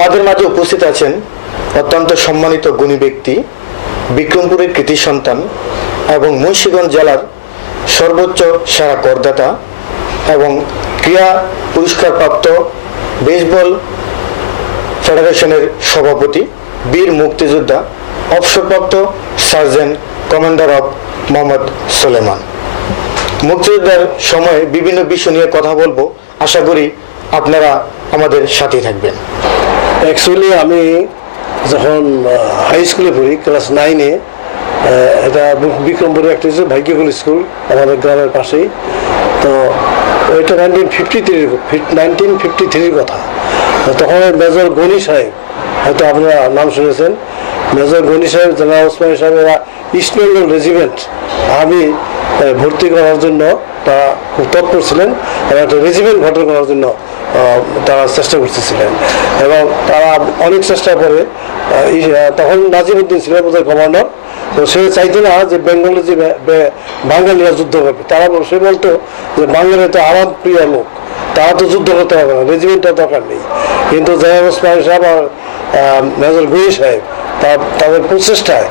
আমাদের মাঝে উপস্থিত আছেন অত্যন্ত সম্মানিত গুণী ব্যক্তি, বিক্রমপুরের কৃতি সন্তান এবং মুন্সিগঞ্জ জেলার সর্বোচ্চ সেরা করদাতা এবং ক্রীড়া পুরস্কারপ্রাপ্ত বেসবল ফেডারেশনের সভাপতি, বীর মুক্তিযোদ্ধা, অবসরপ্রাপ্ত sergeant commander of Mohammad Suleman. মুক্তিযোদ্ধার সময়ে বিভিন্ন বিষয় নিয়ে কথা বলবো, আশা করি আপনারা আমাদের সাথে থাকবেন। অ্যাকচুয়ালি আমি যখন হাই স্কুলে পড়ি, ক্লাস 9-এ, এটা বিক্রমপুরে একটা ভাগ্যকুল স্কুল আমাদের গ্রামের পাশেই। তো ওইটা 1953 কথা। তখন মেজর গনি সাহেব, হয়তো আপনারা নাম শুনেছেন, মেজর গনি সাহেব, জেনারেল ওসমানী সাহেব, এরা ইস্ট বেঙ্গল রেজিমেন্ট আর্মি ভর্তি করার জন্য তারা খুব তৎপর ছিলেন এবং একটা রেজিমেন্ট গঠন করার জন্য তারা চেষ্টা করতেছিলেন এবং তারা অনেক চেষ্টা করে। তখন নাজিমউদ্দিন ছিলেন ওদের গভর্নর। তো সে চাইতো না যে বেঙ্গলে যে বাঙালিরা যুদ্ধ করবে। তারা সে বলতো যে বাঙালি তো আরাম প্রিয় লোক, তারা তো যুদ্ধ করতে হবে না, রেজিমেন্টটা দরকার নেই। কিন্তু জেনারেল ওসমানী সাহেব আর মেজর গনি সাহেব তাদের প্রচেষ্টায়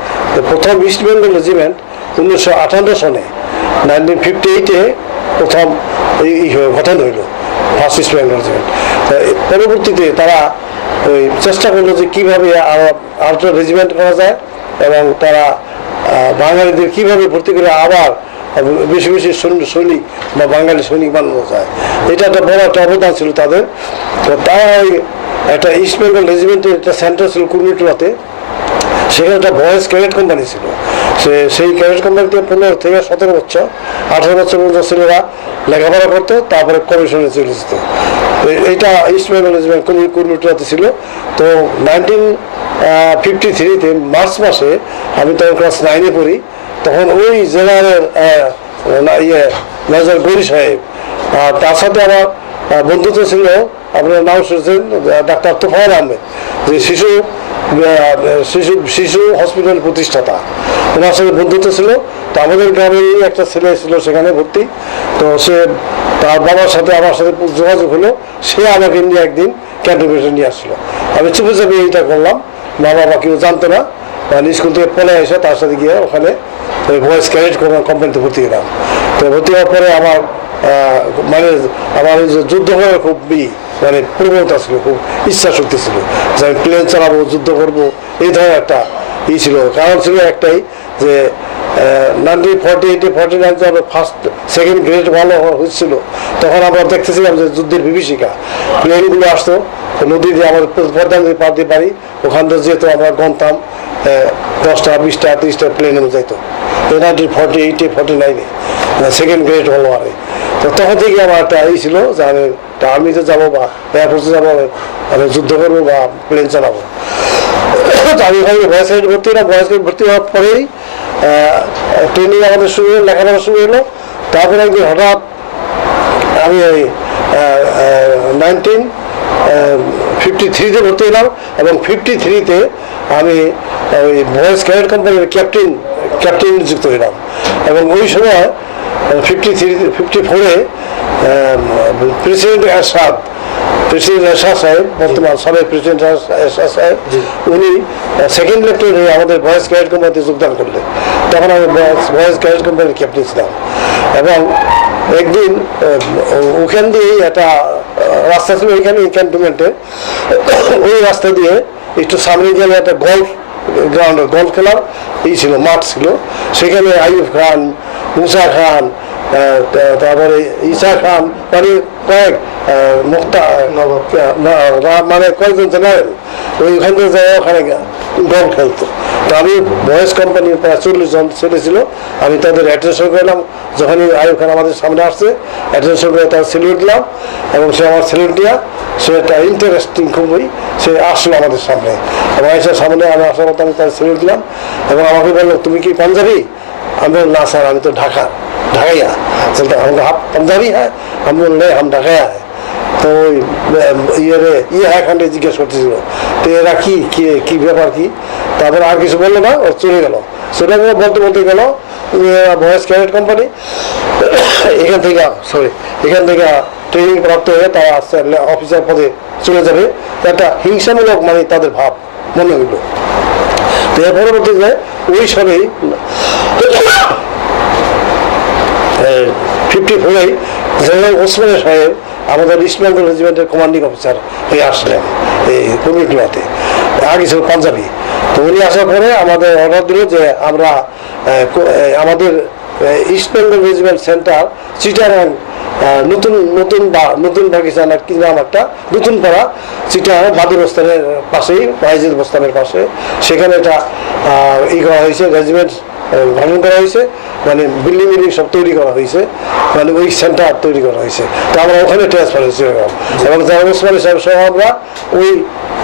প্রথম ইস্ট বেঙ্গল রেজিমেন্ট 1958 সনে 1958-এ প্রথম গঠন হইল, ফার্স্ট ইস্ট বেঙ্গল রেজিমেন্ট। পরবর্তীতে তারা ওই চেষ্টা করলো যে কীভাবে আরেকটা রেজিমেন্ট করা যায় এবং তারা বাঙালিদের কীভাবে ভর্তি করে আবার বেশি বেশি সৈনিক বা বাঙালি সৈনিক বানানো যায়। এটা একটা বড় একটা অবদান ছিল তাদের। তো তারা একটা ইস্ট বেঙ্গল রেজিমেন্টের একটা সেন্টার ছিল কুর্মিটোলাতে, সেখানে একটা বয়েজ ক্যাডেট কোম্পানি ছিল। সেই ক্যাডেট কোম্পানিতে 15 থেকে 17 বছর 18 বছর পর্যন্ত ছেলেরা লেখাপড়া করতো, তারপরে কমিশনে চলে যেত। এইটা ইস্ট বেঙ্গল রেজিমেন্ট কুর্মিটোলাতে ছিল। তো 1953-তে মার্চ মাসে, আমি তখন ক্লাস 9-এ পড়ি, তখন ওই জেনারেল মেজর গনি সাহেব, তার সাথে আমার বন্ধুত্ব ছিল, আপনার নাম শুনছেন, ডাক্তার তোফায়েল আহমেদ, যে শিশু হসপিটাল প্রতিষ্ঠাতা, ওনার সাথে বন্ধুত্ব ছিল। তো আমাদের গ্রামেরই একটা ছেলে ছিল সেখানে ভর্তি। তো সে তার বাবার সাথে আমার সাথে যোগাযোগ হলো, সে আমাকে নিয়ে একদিন ক্যান্টনমেন্টে নিয়ে আসলো। আমি চুপে চাপে এইটা করলাম, মা বাবা কেউ জানতো না। স্কুল থেকে পড়ে এসে তার সাথে গিয়ে ওখানে ওই বয়েজ ক্যাডেট কোম্পানিতে ভর্তি হলাম। তো ভর্তি হওয়ার পরে আমার আমার যুদ্ধ করার খুব প্রবণতা ছিল, খুব ইচ্ছা শক্তি ছিল যে আমি প্লেন চালাবো, যুদ্ধ করবো, এই ধরনের একটা ছিল। কারণ ছিল একটাই যে 1948-49 আমরা সেকেন্ড গ্রেড ভালো হচ্ছিল, তখন আমরা দেখতেছিলাম যে যুদ্ধের বিভীষিকা, প্লেনগুলো আসতো নদী দিয়ে, আমাদের প্রধান যে পার দিয়ে বাড়ি, ওখান থেকে যেহেতু আমরা গণতাম 10টা 20টা 30টা প্লেনে যাইতো 1948-49-এ সেকেন্ড গ্রেড হলো আরে। তো তখন থেকে আমার একটা এই ছিল যে আমি আর্মিতে যাবো বা এয়ারফোর্সে যাবো, আমি যুদ্ধ করবো বা প্লেন চালাবো। তো আমি ওখানে বয়েজ ক্যাডেট ভর্তি হলাম। বয়েজ ক্যাডেট ভর্তি হওয়ার পরেই ট্রেনিং আমাদের শুরু হলো, লেখাপড়া শুরু হলো। তারপরে একদিন হঠাৎ আমি ওই 1953-তে ভর্তি হলাম এবং 53-তে আমি ওই বয়েজ ক্যাডেট কোম্পানির ক্যাপ্টেন নিযুক্ত হলাম। এবং ওই সময় 54-এ প্রেসিডেন্ট এরশাদ সাহেব, বর্তমান সাবেক প্রেসিডেন্ট এরশাদ সাহেব, উনি সেকেন্ড লেফটেন্যান্ট হয়ে আমাদের বয়েজ ক্যাডেট কোম্পানিতে যোগদান করলেন। তখন আমি বয়েজ ক্যাডেট কোম্পানির ক্যাপ্টেন ছিলাম। এবং একদিন ওখান দিয়ে একটা রাস্তা ছিল ওইখানে ক্যান্টনমেন্টে, ওই রাস্তা দিয়ে একটু সামনে গেলে একটা গল্ফ খেলার ছিল, মাঠ ছিল। সেখানে আইয়ুব খান, মুসা খান, তারপরে ঈসা খান, কয়েকজন জেনারেল ওইখান থেকে যায় ওখানে গল্ফ খেলতো। তো আমি বয়েজ কোম্পানির প্রায় 40 জন ছেলে ছিল, আমি তাদের অ্যাটেনশন করলাম। যখনই আইয়ুব খান আমাদের সামনে আসছে, অ্যাটেনশন করে তার সেলুট দিলাম এবং সে আমার সেলুট দিয়া, সে একটা ইন্টারেস্টিং খুবই, সে আসলো আমাদের সামনে এবং এসে সামনে আমি আসার মতো আমি তার সেলুট দিলাম এবং আমাকে বললো, তুমি কি পাঞ্জাবি? আমি বললাম, না স্যার, আমি তো ঢাকাইয়া। আমাকে পাঞ্জাবি হ্যাঁ? আমি বললে হাম ঢাকাইয়া হ্যাঁ। তো ওই খানটা জিজ্ঞেস করতেছিল, তো এরা কি ব্যাপার কি? তারপরে আর কিছু বললো না, ও চলে গেল। সেটা বলতে গেল বয়েজ ক্যাডেট কোম্পানি এখান থেকে ট্রেনিং প্রাপ্ত হয়ে তারা অফিসার পদে চলে যাবে, একটা হিংসামূলক মানে তাদের ভাব মনে হইল। তো এর পরবর্তীতে ওই সবই 54 জেনারেল ওসমান সাহেব আমাদের ইস্ট বেঙ্গল রেজিমেন্টের কমান্ডিং অফিসার হয়ে আসলেন এই কুমিল্লাতে, আগে ছিল পাঞ্জাবি। তো উনি আসার পরে আমাদের অর্ডার দিল যে আমরা আমাদের east Bengal regiment centre Chittagong নতুন পাকিস্তান কি নাম একটা নতুন পাড়া চিটাগাং বাদুর বস্তানের পাশেই ওয়াইজের বস্তানের পাশে, সেখানে এটা ই করা হয়েছে, রেজিমেন্ট গঠন করা হয়েছে, মানে বিল্ডিং সব তৈরি করা হয়েছে, মানে ওই সেন্টার তৈরি করা হয়েছে। তো আমরা ওখানে ট্রান্সফার হয়েছি এবং জেনারেল ওসমান সাহেব সহ আমরা ওই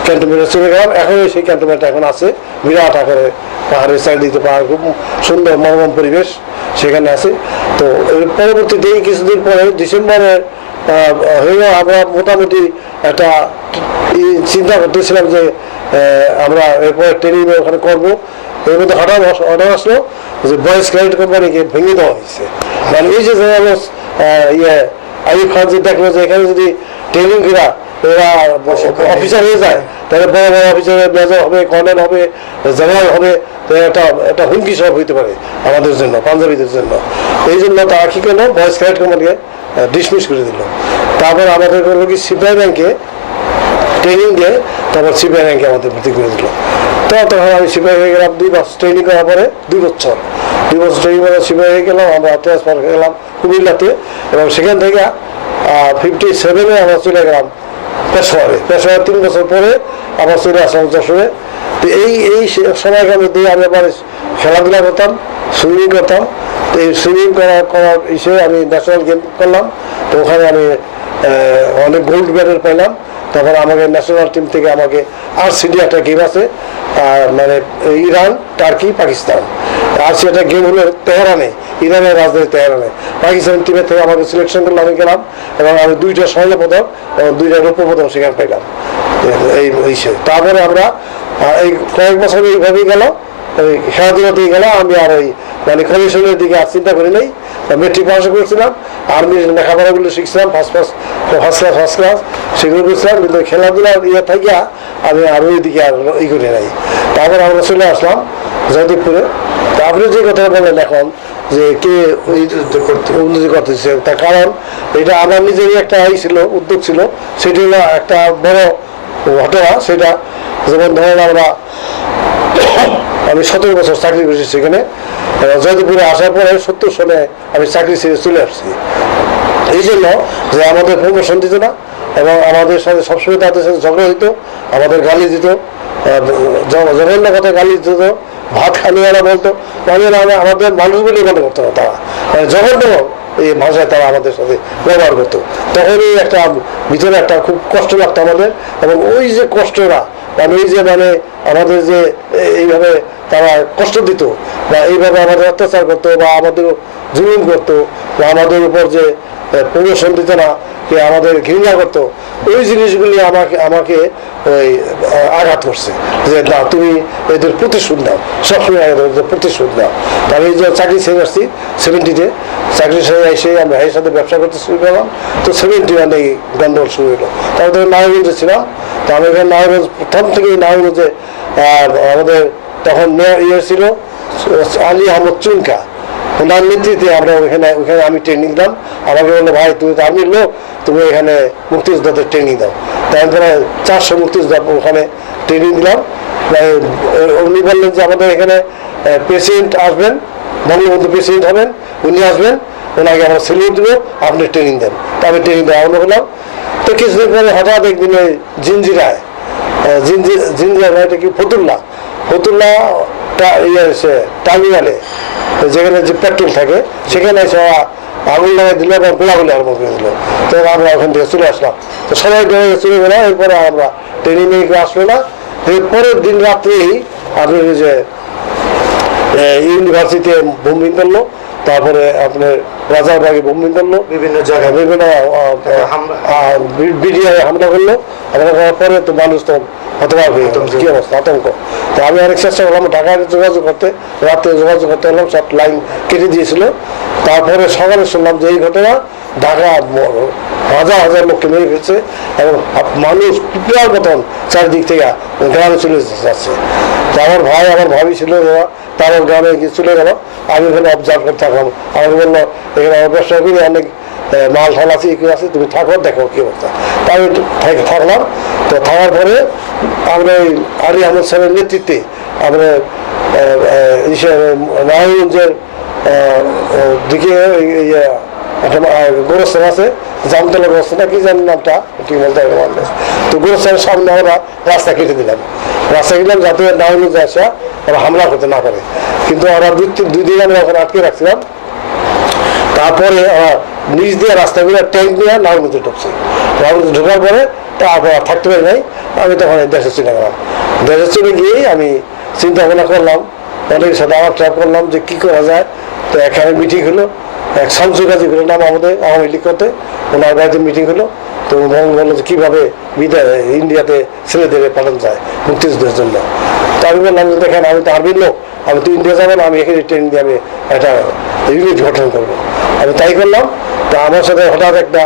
ক্যান্টনমেন্টে চলে গেলাম। এখন সেই ক্যান্টনমেন্টটা এখন আছে বিরাট আকারে, পাহাড়ের চারিদিকে পাহাড়, খুব সুন্দর মনোরম পরিবেশ সেখানে আছে। তো এর পরবর্তীতে কিছুদিন পরে ডিসেম্বরে হয়েও আমরা মোটামুটি একটা চিন্তা করতেছিলাম যে আমরা এরপরে ট্রেনিং ওখানে করবো। এর মধ্যে হঠাৎ অর্ডার আসলো যে বয়েজ ক্যাডেট কোম্পানিকে ভেঙে দেওয়া হয়েছে। মানে এই যে আইয়ুব খান যে দেখলো যে এখানে যদি ট্রেনিং করা এরা অফিসার হয়ে যায় তাহলে বড় বড় অফিসার, মেজর হবে, কর্নেল হবে, জেনারেল হবে, একটা হুমকি সব হইতে পারে আমাদের জন্য, পাঞ্জাবিদের জন্য। এই জন্য তারা কি করলো, বয়েজ ক্যাডেট কোম্পানিকে ডিসমিস করে দিল। তারপর আমাদের করলো কি সিপাহি ব্যাংকে ট্রেনিং দিয়ে তারপর সিপাহি ব্যাংকে আমাদের ভর্তি করে দিল। তো তখন আমি সিপাহি হয়ে গেলাম 2 বছর ট্রেনিং করার পরে, 2 বছর ট্রেনিং করে সিপাহি হয়ে গেলাম। আমরা ট্রান্সফার হয়ে গেলাম কুমিল্লাতে এবং সেখান থেকে 57-এ আমরা চলে গেলাম পেশোয়ারে। 3 বছর পরে আবার চলে আসলাম যশোরে। তো এই সময়কার মধ্যে আমি আবার খেলাধুলা করতাম, সুইমিং করতাম। তো এই সুইমিং করার হিসেবে আমি ন্যাশনাল গেম করলাম। তো ওখানে আমি অনেক গোল্ড মেডেল পাইলাম। তখন আমাকে ন্যাশনাল টিম থেকে আমাকে RCD একটা গেম আছে, মানে ইরান, টার্কি, পাকিস্তান। RCD একটা গেম হলো তেহরানে, ইরানের রাজধানী তেহরানে। পাকিস্তান টিমের থেকে আমাকে সিলেকশন করলে আমি গেলাম এবং আমি 2টা স্বর্ণ পদক এবং 2টা রৌপ্য পদক সেখানে পাইলাম। তারপরে আমরা এই কয়েক বছর এইভাবেই গেল, ওই খেলাধুলা দিয়ে গেল। আমি আর ওই মানে কমিশনের দিকে আর চিন্তা করি নাই। মেট্রিক পাস করেছিলাম, আর্মির লেখাপড়াগুলো শিখছিলাম, ফার্স্ট ক্লাস সেগুলো করছিলাম, কিন্তু খেলাধুলার থাকিয়া আমি আর ওই দিকে আর করি নাই। তারপর আমরা চলে আসলাম জয়দেবপুরে। তারপরে যে কথা বললেন এখন যে কে উন্নতি করতেছে, তার কারণ এটা আমার নিজেরই একটা ছিল, উদ্যোগ ছিল। সেটি হলো একটা বড় ঘটনা। সেটা যেমন ধরেন আমি 17 বছর চাকরি করেছি সেখানে। জয়দেবপুরে আসার পরে 70 সনে আমি চাকরি ছেড়ে চলে আসছি। এই জন্য যে আমাদের প্রমোশন দিত না এবং আমাদের সাথে সবসময় তাদের সাথে ঝগড়া হইতো, আমাদের গালি দিত, জঘন্য কথা গালি দিত, ভাত খানিওয়ালা বলতো, মানে আমাদের মানুষ বলেই মনে করতো না তারা, মানে জঘন্য এই ভাষায় তারা আমাদের সাথে ব্যবহার করতো। তখনই একটা ভিতরে একটা খুব কষ্ট লাগতো আমাদের। এবং ওই যে কষ্টটা মানে ওই যে মানে আমাদের যে এইভাবে তারা কষ্ট দিত বা এইভাবে আমাদের অত্যাচার করতো বা আমাদের জুলুম করতো বা আমাদের উপর যে প্রমোশন দিত না, কে আমাদের ঘৃণা করতো, ওই জিনিসগুলি আমাকে ওই আঘাত করছে যে না, তুমি এদের প্রতিশোধ নাও, সবসময় এদের প্রতিশোধ নাও। আমি এই যে চাকরি ছেড়ে আসছি 70-তে, চাকরি ছেড়ে এসে আমি ভাইয়ের সাথে ব্যবসা করতে শুরু করলাম। তো 71 এই গন্ডগোল শুরু হলো। তারপরে নারায়ণগঞ্জে ছিলাম। তো আমি এখানে নারায়ণগঞ্জ প্রথম থেকেই নারায়ণগঞ্জে আমাদের তখন মেয়র ছিল আলী আহমদ চুনকা, ওনার নেতৃত্বে আমরা ওখানে আমি ট্রেনিং দিলাম। আমাকে বললো, ভাই তুমি তো আর্মির লোক, তুমি এখানে মুক্তিযোদ্ধাদের ট্রেনিং দাও। তারপরে 400 মুক্তিযোদ্ধা ওখানে ট্রেনিং দিলাম। উনি বললেন যে আমাদের এখানে প্রেসিডেন্ট আসবেন, বঙ্গবন্ধু প্রেসিডেন্ট হবেন, উনি আসবেন, ওনাকে আমরা সেলিউট দেবো, আপনি ট্রেনিং দেন। তা আমি ট্রেনিং দেওয়া হলাম। তো কিছুদিন পরে হঠাৎ একদিন ওই জিঞ্জিরায় এটা কি ফতুল্লা টার্মিনালে যেখানে যে পেট্রোল থাকে সেখানে এসে আগুন লাগাই দিল এবং গোলাগুলি আরম্ভ করে দিল। তো আমরা ওখান থেকে চলে আসলাম। তো সবাই চলে গেলাম। এরপরে আমরা ট্রেনিং নিয়ে আসলো না। এরপরের দিন রাত্রেই আপনি যে ইউনিভার্সিটিতে বোম্বিং করলো, তারপরে আপনার রাজারবাগে বোম্বিং করলো, বিভিন্ন জায়গায় বিভিন্ন বিডিআই হামলা করলো। হামলা করার পরে তো মানুষ তো হতবাক হয়ে গেল, কি অবস্থা, আতঙ্ক। তো আমি অনেক চেষ্টা করলাম ঢাকায় যোগাযোগ করতে, রাত্রে যোগাযোগ করতে হলাম, সব লাইন কেটে দিয়েছিল। তারপরে সকালে শুনলাম যে এই ঘটনা ঢাকা হাজার হাজার লোককে মেরে ফেলছে এবং মানুষ পিঁপড়ার মতন চারিদিক থেকে গ্রামে চলে যাচ্ছে। তো আমার ভাই আমার ভাবি ছিল তারও গ্রামে গিয়ে চলে গেল, আমি ওখানে অবজার্ভ করতে থাকলাম। আমাকে বললো এখানে আমার ব্যবসা করি, অনেক মাল ঠাল আছে, কি আছে, তুমি থাকো, দেখো কি অবস্থা। তাই থাকলাম। তো থাকার পরে আমরা ওই আলী আহমদ সাহেবের নেতৃত্বে আমরা নারায়ণগঞ্জের দিকে একটা গোরস্থান আছে, জামতলা গোরস্থান না কি জানি নামটা ঠিক বলতে হবে। তো গোরস্থানের সামনে আমরা রাস্তা কেটে দিলাম, যাতে নারায়ণগঞ্জে আসা ওরা হামলা করতে না পারে। কিন্তু ওরা দুই দিন আমরা ওখানে আটকে রাখছিলাম। তারপরে নিচ দিয়ে রাস্তাগুলো ট্যাঙ্ক নিয়ে নারায়ণগঞ্জে ঢুকছে। নারায়ণগঞ্জে ঢোকার পরে তারপর থাকতে পারি নাই, আমি তখন দেশে চলে গেলাম। দেশে চলে গিয়েই আমি চিন্তা ভাবনা করলাম, অনেকের সাথে আমার ট্রাপ করলাম যে কী করা যায়। তো এখানে মিটিং হলো, এক শামসু গাজী হলো নাম আমাদের আওয়ামী লীগ করতে, ওনার বাড়িতে মিটিং হলো। তো বললো যে কীভাবে ইন্ডিয়াতে ছেলেদের পাঠানো যায় মুক্তিযুদ্ধের জন্য। তো আমি বললাম যে দেখেন, আমি তো আর্মির লোক, আমি তো ইন্ডিয়া যাবো না, আমি এখানে ট্রেনিং দিয়ে আমি একটা ইউনিট গঠন করবো। আমি তাই করলাম। তো আমার সাথে হঠাৎ একটা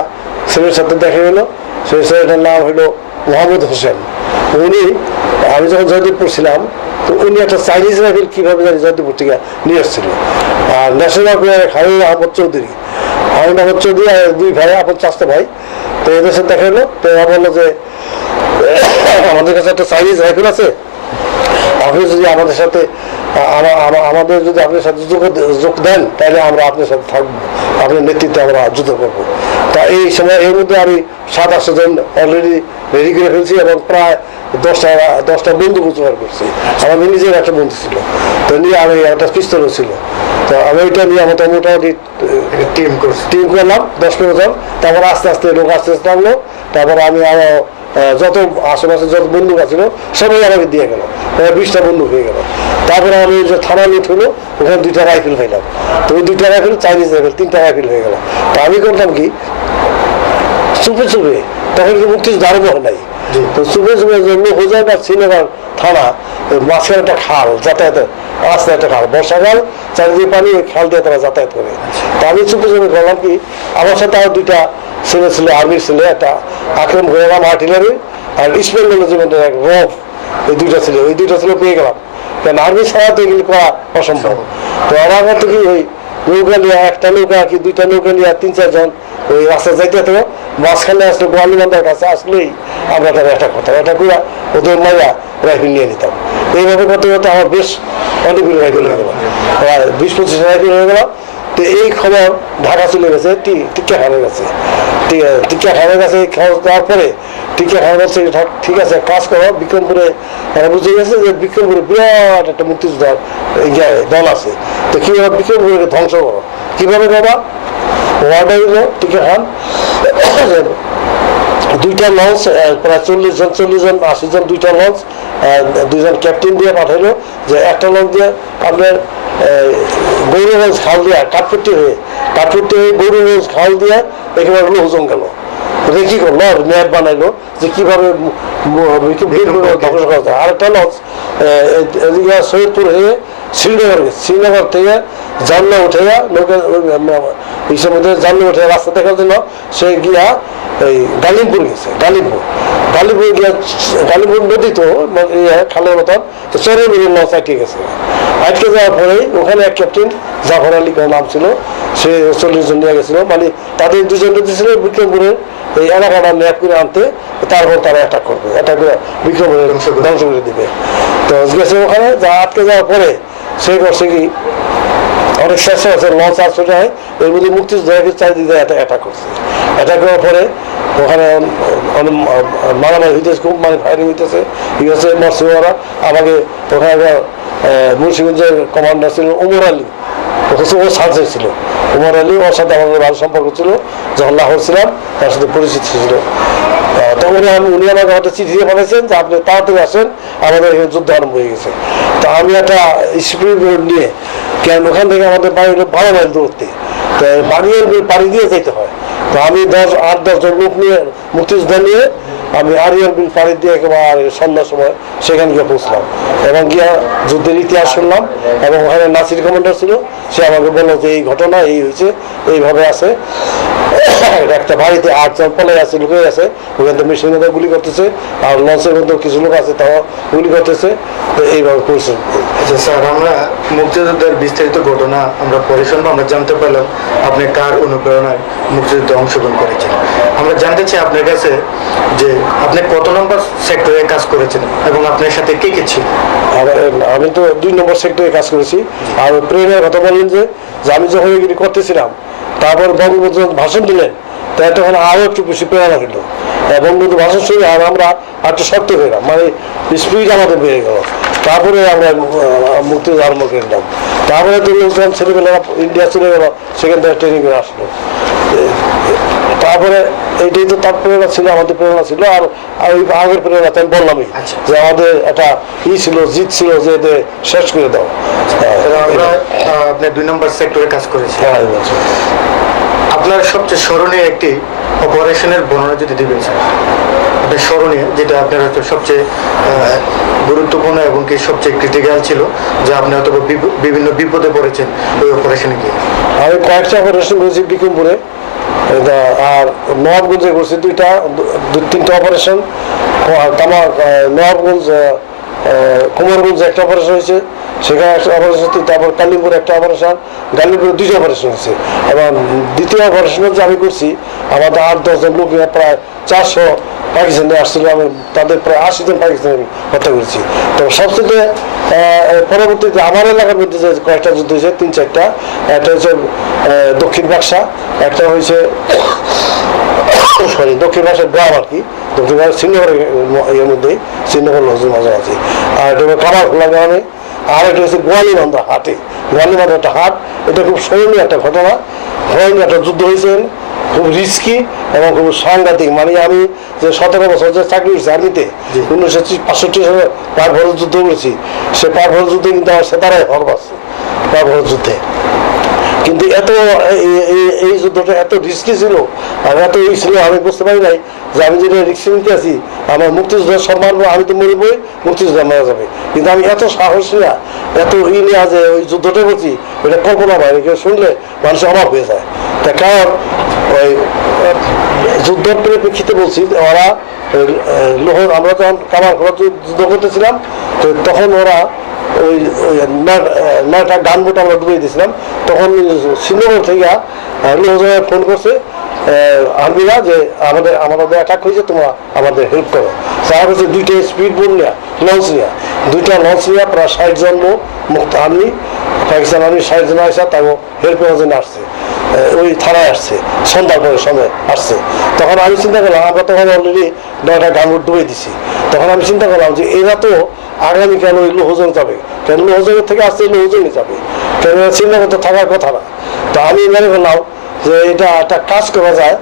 ছেলের সাথে দেখা গেলো, সেই ছেলেটার নাম হলো মোহাম্মদ হোসেন। উনি, আমি যখন জয়দেবপুর ছিলাম, তো উনি একটা চাইনিজ রাইফেল কীভাবে জানি জয়দেবপুর থেকে নিয়ে এসেছিল। আর ন্যাশনাল প্লেয়ার হারুন আহমদ চৌধুরী আর দুই ভাই, আপন চাষতে ভাই। তো এদের সাথে দেখা গেলো। তো এরা বললো যে আমাদের কাছে একটা চাইনিজ রাইফেল আছে, আপনি যদি আমাদের সাথে আমাদের যদি আপনার সাথে যোগ দেন, তাহলে আমরা আপনার সাথে থাকবো, আপনার নেতৃত্বে আমরা যুদ্ধ করবো। তা এই সময় এর মধ্যে আমি 700-800 জন অলরেডি রেডি করে ফেলছি এবং প্রায় 10টা বন্দুক জোগাড় করছি। আমাদের নিজের একটা বন্ধু ছিল, তো নিয়ে আমি একটা পিস্তলও ছিল। তো আমি ওইটা নিয়ে আমাদের মোটামুটি টিম করলাম 10-15 জন। তারপর আস্তে আস্তে লোক আস্তে আস্তে থাকলো। তারপর আমি যত আশেপাশে যত বন্দুক আছিল সবাই আমাকে দিয়ে গেল, 20টা বন্দুক হয়ে গেল। তারপরে আমি যে থানা লুট হলো, ওখানে 2টা রাইফেল পাইলাম। তো ওই 2টা রাইফেল চাইনিজ রাইফেল 3টা রাইফেল হয়ে গেল। তো আমি করলাম কি, চুপে চুপে, তখন কি মুক্তিযুদ্ধ আরম্ভ হয় নাই, তো চুপে চুপে হোজাই বা শ্রীনগর থানা মাঝখানে একটা খাল, যাতায়াতের রাস্তায় একটা খাল, বর্ষাকাল চারিদিকে পানি, ওই খাল দিয়ে তারা যাতায়াত করে। তো আমি চুপে চুপে করলাম কি, আমার সাথে আরো 2টা ছেলে ছিল, আর্মির ছেলে, একটা আকরম গোয়েরাম আর্টিলারি আর ইসমাইল ম্যানেজমেন্টের এক রফ, ওই 2টা ছিল, ওই 2টা ছিল পেয়ে গেলাম। কারণ আর্মি ছাড়া তো এগুলি করা অসম্ভব। তো আমার মতো কি ওই নৌকা নিয়ে, একটা নৌকা কি 2টা নৌকা নিয়ে 3-4 জন ওই রাস্তা যাইতে হতো, মাঝখানে আসলে গোয়ালিবান্ধার কাছে আসলেই আমরা তারা একটা কথা এটা করে ওদের মাইয়া রাইফেল নিয়ে নিতাম। এইভাবে করতে করতে আমার বেশ অনেকগুলো রাইফেল হয়ে গেল, 20-25 রাইফেল হয়ে গেল। তো এই খবর ঢাকা চলে গেছে, টিকা খানের কাছে। টিকা খানের কাছে খবর দেওয়ার পরে টিকা খান বলছে ঠিক আছে, কাজ করো বিক্রমপুরে। এরা বুঝে গেছে যে বিক্রমপুরে বিরাট একটা মুক্তিযোদ্ধার দল আছে, তো কীভাবে বিক্রমপুরে ধ্বংস করো, কীভাবে বাবা ওয়ার্ডে হইল টিকা খান 2টা লঞ্চ, প্রায় 40 জন 80 জন 2টা লঞ্চ, 2 জন ক্যাপ্টেন দিয়ে পাঠাইলো। যে একটা লঞ্চ দিয়ে আপনার গৌরগঞ্জ খাল দিয়া কাঠপট্টি হয়ে গৌরগঞ্জ খাল দিয়ে একেবারে লোহজং গেল। কি করলো, ম্যাপ বানাইলো যে কিভাবে ধ্বংস করা যায়। আরেকটা লঞ্চ এদিকে সৈয়দপুর হয়ে শ্রীনগর গেছে, শ্রীনগর থেকে জানলা উঠে নৌকা ইসের মধ্যে জানলা উঠে রাস্তা দেখার জন্য সে গিয়া এই গালিমপুর গেছে। গালিমপুর গিয়া গালিমপুর নদী তো খালের মতন, তো চরে মিলে লঞ্চ আটকে গেছে। আটকে যাওয়ার পরে ওখানে এক ক্যাপ্টেন জাফর আলী নাম ছিল, সে 40 জন নিয়ে গেছিল। মানে তাদের 2 জন ছিল বিক্রমপুরের এই এলাকাটা ম্যাপ করে আনতে, তারপর তারা অ্যাটাক করবে, অ্যাটাক করে বিক্রমপুরের ধ্বংস করে দিবে। তো গেছে ওখানে, যা আটকে যাওয়ার পরে সে করছে কি, অনেক চেষ্টা হচ্ছে, লঞ্চ আর ছোট হয়, এর মধ্যে মুক্তিযোদ্ধাকে চারিদিকে অ্যাটাক করছে। অ্যাটাক করার পরে ওখানে অনেক মারামারি হইতেছে, খুব মানে ফায়ারিং হইতেছে, মরছে ওরা। আমাকে ওখানে মুন্সিগঞ্জের কমান্ডার ছিল ওমর আলী, ও সার্জেন্ট ছিল ওমর আলী, ওর সাথে আমাদের ভালো সম্পর্ক ছিল। যখন লাহোর ছিলাম তার সাথে পরিচিত ছিল। তখন উনি আমাকে একটা চিঠি দিয়ে পাঠাইছেন যে আপনি তাড়াতাড়ি আসেন, আমাদের এখানে যুদ্ধ আরম্ভ হয়ে গেছে। তো আমি একটা স্পিড বোর্ড নিয়ে, কেন ওখান থেকে আমাদের বাড়ি হলো 12 মাইল দূরত্বে, তো বাড়ির পাড়ি দিয়ে যেতে হয়। তো আমি 8-10 জন লোক নিয়ে, মুক্তিযোদ্ধা নিয়ে আমি আরিয়ার বিল পাড়ি দিয়ে একেবারে সন্ধ্যার সময় সেখানে গিয়ে পৌঁছলাম এবং গিয়া যুদ্ধের ইতিহাস শুনলাম। এবং ওখানে নাসির কমান্ডার ছিল, সে আমাকে বললো যে এই ঘটনা এই হয়েছে, এইভাবে আছে। একটা বাড়িতে 8 জন পলে আছে, লুকে আছে, ওখান থেকে মেশিনের মধ্যে গুলি করতেছে, আর লঞ্চের মধ্যে কিছু লোক আছে তাও গুলি করতেছে। তো এইভাবে করছে। আচ্ছা স্যার, আমরা মুক্তিযুদ্ধের বিস্তারিত ঘটনা আমরা পরে শুনবো। আমরা জানতে পারলাম আপনি কার অনুপ্রেরণায় মুক্তিযুদ্ধে অংশগ্রহণ করেছেন। আমরা জানতে চাই আপনার কাছে যে আপনি কত নম্বর সেক্টরে কাজ করেছেন এবং আপনার সাথে কে কে ছিল? আমি তো 2 নম্বর সেক্টরে কাজ করেছি। আর প্রেরণার কথা বললেন যে আমি যখন এগুলি করতেছিলাম, তারপর বঙ্গবন্ধু ভাষণ দিলেন, তাই তখন আরও একটু বেশি প্রেরণা হইল। বঙ্গবন্ধু ভাষণ শুনে আর আমরা একটু শক্ত হইলাম, মানে স্পিড আমাদের বেড়ে গেল। তারপরে আমরা মুক্তিযুদ্ধ আরম্ভ করলাম। তারপরে তো লোকজন ছেলেমেয়েরা ইন্ডিয়া চলে গেল, সেখান থেকে ট্রেনিং করে আসলো। তারপরে এইটাই তো তার প্রেরণা ছিল, আমাদের প্রেরণা ছিল। আর ওই আগের প্রেরণা তো আমি বললামই যে আমাদের একটা ছিল, জিত ছিল যে এতে শেষ করে দাও। আমরা আপনি 2 নম্বর সেক্টরে কাজ করেছেন। হ্যাঁ, আপনার সবচেয়ে স্মরণীয় একটি অপারেশনের বর্ণনা যদি দিবেন স্যার, আপনার স্মরণীয় যেটা আপনার হয়তো সবচেয়ে গুরুত্বপূর্ণ এবং কি সবচেয়ে ক্রিটিক্যাল ছিল, যে আপনি হয়তো বিভিন্ন বিপদে পড়েছেন ওই অপারেশনে গিয়ে। আমি কয়েকটা অপারেশন করেছি বিক্রমপুরে, আর নবাবগঞ্জে করছি 2-3টা অপারেশন। নবাবগঞ্জ, কুমারগঞ্জে একটা অপারেশন হয়েছে, সেখানে একটা অপারেশন হচ্ছে। তারপর কালিমপুরে একটা অপারেশন, গালিমপুরে 2টা অপারেশন হয়েছে। এবং দ্বিতীয় অপারেশন যে আমি করছি, আমাদের 8-10 জন লোক, প্রায় 400 পাকিস্তানি আসছিল। আমি তাদের প্রায় 80 জন পাকিস্তানি হত্যা করেছি। তো সবচেয়ে পরবর্তীতে আমার এলাকার মধ্যে যে কয়েকটা যুদ্ধ হয়েছে, 3-4টা। একটা হচ্ছে দক্ষিণ বাক্সা, একটা হয়েছে দক্ষিণ বাক্সার গ্রাম আর কি, দক্ষিণ বাক্সা শ্রীনগরের এর মধ্যেই, শ্রীনগর লজের মাঝামাঝি। আর এটা কামারখোলা গ্রামে। আর এটা হচ্ছে গোয়ালিবান্ধা হাটে, গোয়ালিবান্ধা একটা হাট। এটা খুব স্মরণীয় একটা ঘটনা, স্মরণীয় একটা যুদ্ধ হয়েছে, খুব রিস্কি এবং খুব সাংঘাতিক। মানে আমি যে 17 বছর যে চাকরি করছি আর্মিতে, 1965 সালে পাক ভারত যুদ্ধ করেছি। সে পাক ভারত যুদ্ধে কিন্তু আমার সেতারাই হর পাচ্ছে পাক ভারত যুদ্ধে। কিন্তু এত এই যুদ্ধটা এত রিস্কি ছিল আর এত ই ছিল, আমি বুঝতে পারি নাই যে আমি যেটা রিস্কি নিতে আছি, আমার মুক্তিযোদ্ধার সম্মান, আমি তো মরে বই, মুক্তিযোদ্ধা মারা যাবে। কিন্তু আমি এত সাহস নিয়ে, এত নেওয়া যে ওই যুদ্ধটা করছি, এটা কল্পনা বাইরে কেউ শুনলে মানুষ অবাক হয়ে যায়। তার কারণ ওই যুদ্ধের পরিপ্রেক্ষিতে বলছি, ওরা আমরা যখন কামারখোলা যুদ্ধ করতেছিলাম, তো তখন ওরা ওই 9টা গানবোট আমরা ডুবে দিয়েছিলাম। তখন শ্রীনগর থেকে লোহজনে ফোন করছে আর্মিরা যে আমাদের অ্যাটাক হয়েছে, তোমরা আমাদের হেল্প করো। তারা হচ্ছে 2টা স্পিড বোট নেওয়া, লঞ্চ নেওয়া, 2টা লঞ্চ নেওয়া, প্রায় 60 জন মুক্ত আর্মি, পাকিস্তান আর্মি 60 জন আসা, তারও হেল্প করার জন্য আসছে। ওই থানায় আসছে, সন্ধ্যার পরে সময় আসছে। তখন আমি চিন্তা করলাম, আমরা তখন অলরেডি 9টা গানবোট ডুবে দিছি। তখন আমি চিন্তা করলাম যে এরা তো আগামীকাল ওই লোহজন যাবে, কেন লোহজনের থেকে আসতে লোহজনই যাবে, কেন শ্রীনগর তো থাকার কথা না। তো আমি মনে করলাম যে এটা একটা কাজ করা যায়,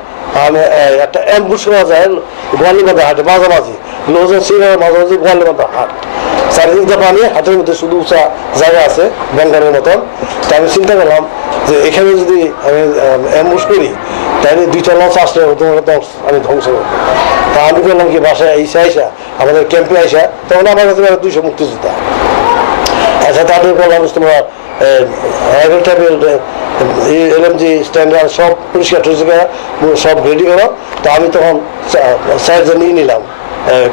আমি একটা অ্যাম্বুশ করা যায় গোয়ালিবান্ধা হাটে মাঝামাঝি, লোহজন শ্রীনগরের মাঝামাঝি গোয়ালিবান্ধা হাট, চারিদিকটা পানি, হাটের মধ্যে শুধু উঁচা জায়গা আছে বেঙ্গালের মতন। তো আমি চিন্তা করলাম যে এখানে যদি আমি অ্যাম্বুশ করি, তাহলে 2টা লঞ্চ আসলে আমি ধ্বংস করবো। তা আমি করলাম কি, বাসায় আইসা আমাদের ক্যাম্পে আইসা, তখন আমার কাছে 200 মুক্তিযোদ্ধা। আচ্ছা, তাদের বললাম তোমরা LMG স্ট্যান্ডার্ড সব পরিষ্কার টরিষ্কার সব রেডি করো। তো আমি তখন 4 জন নিলাম,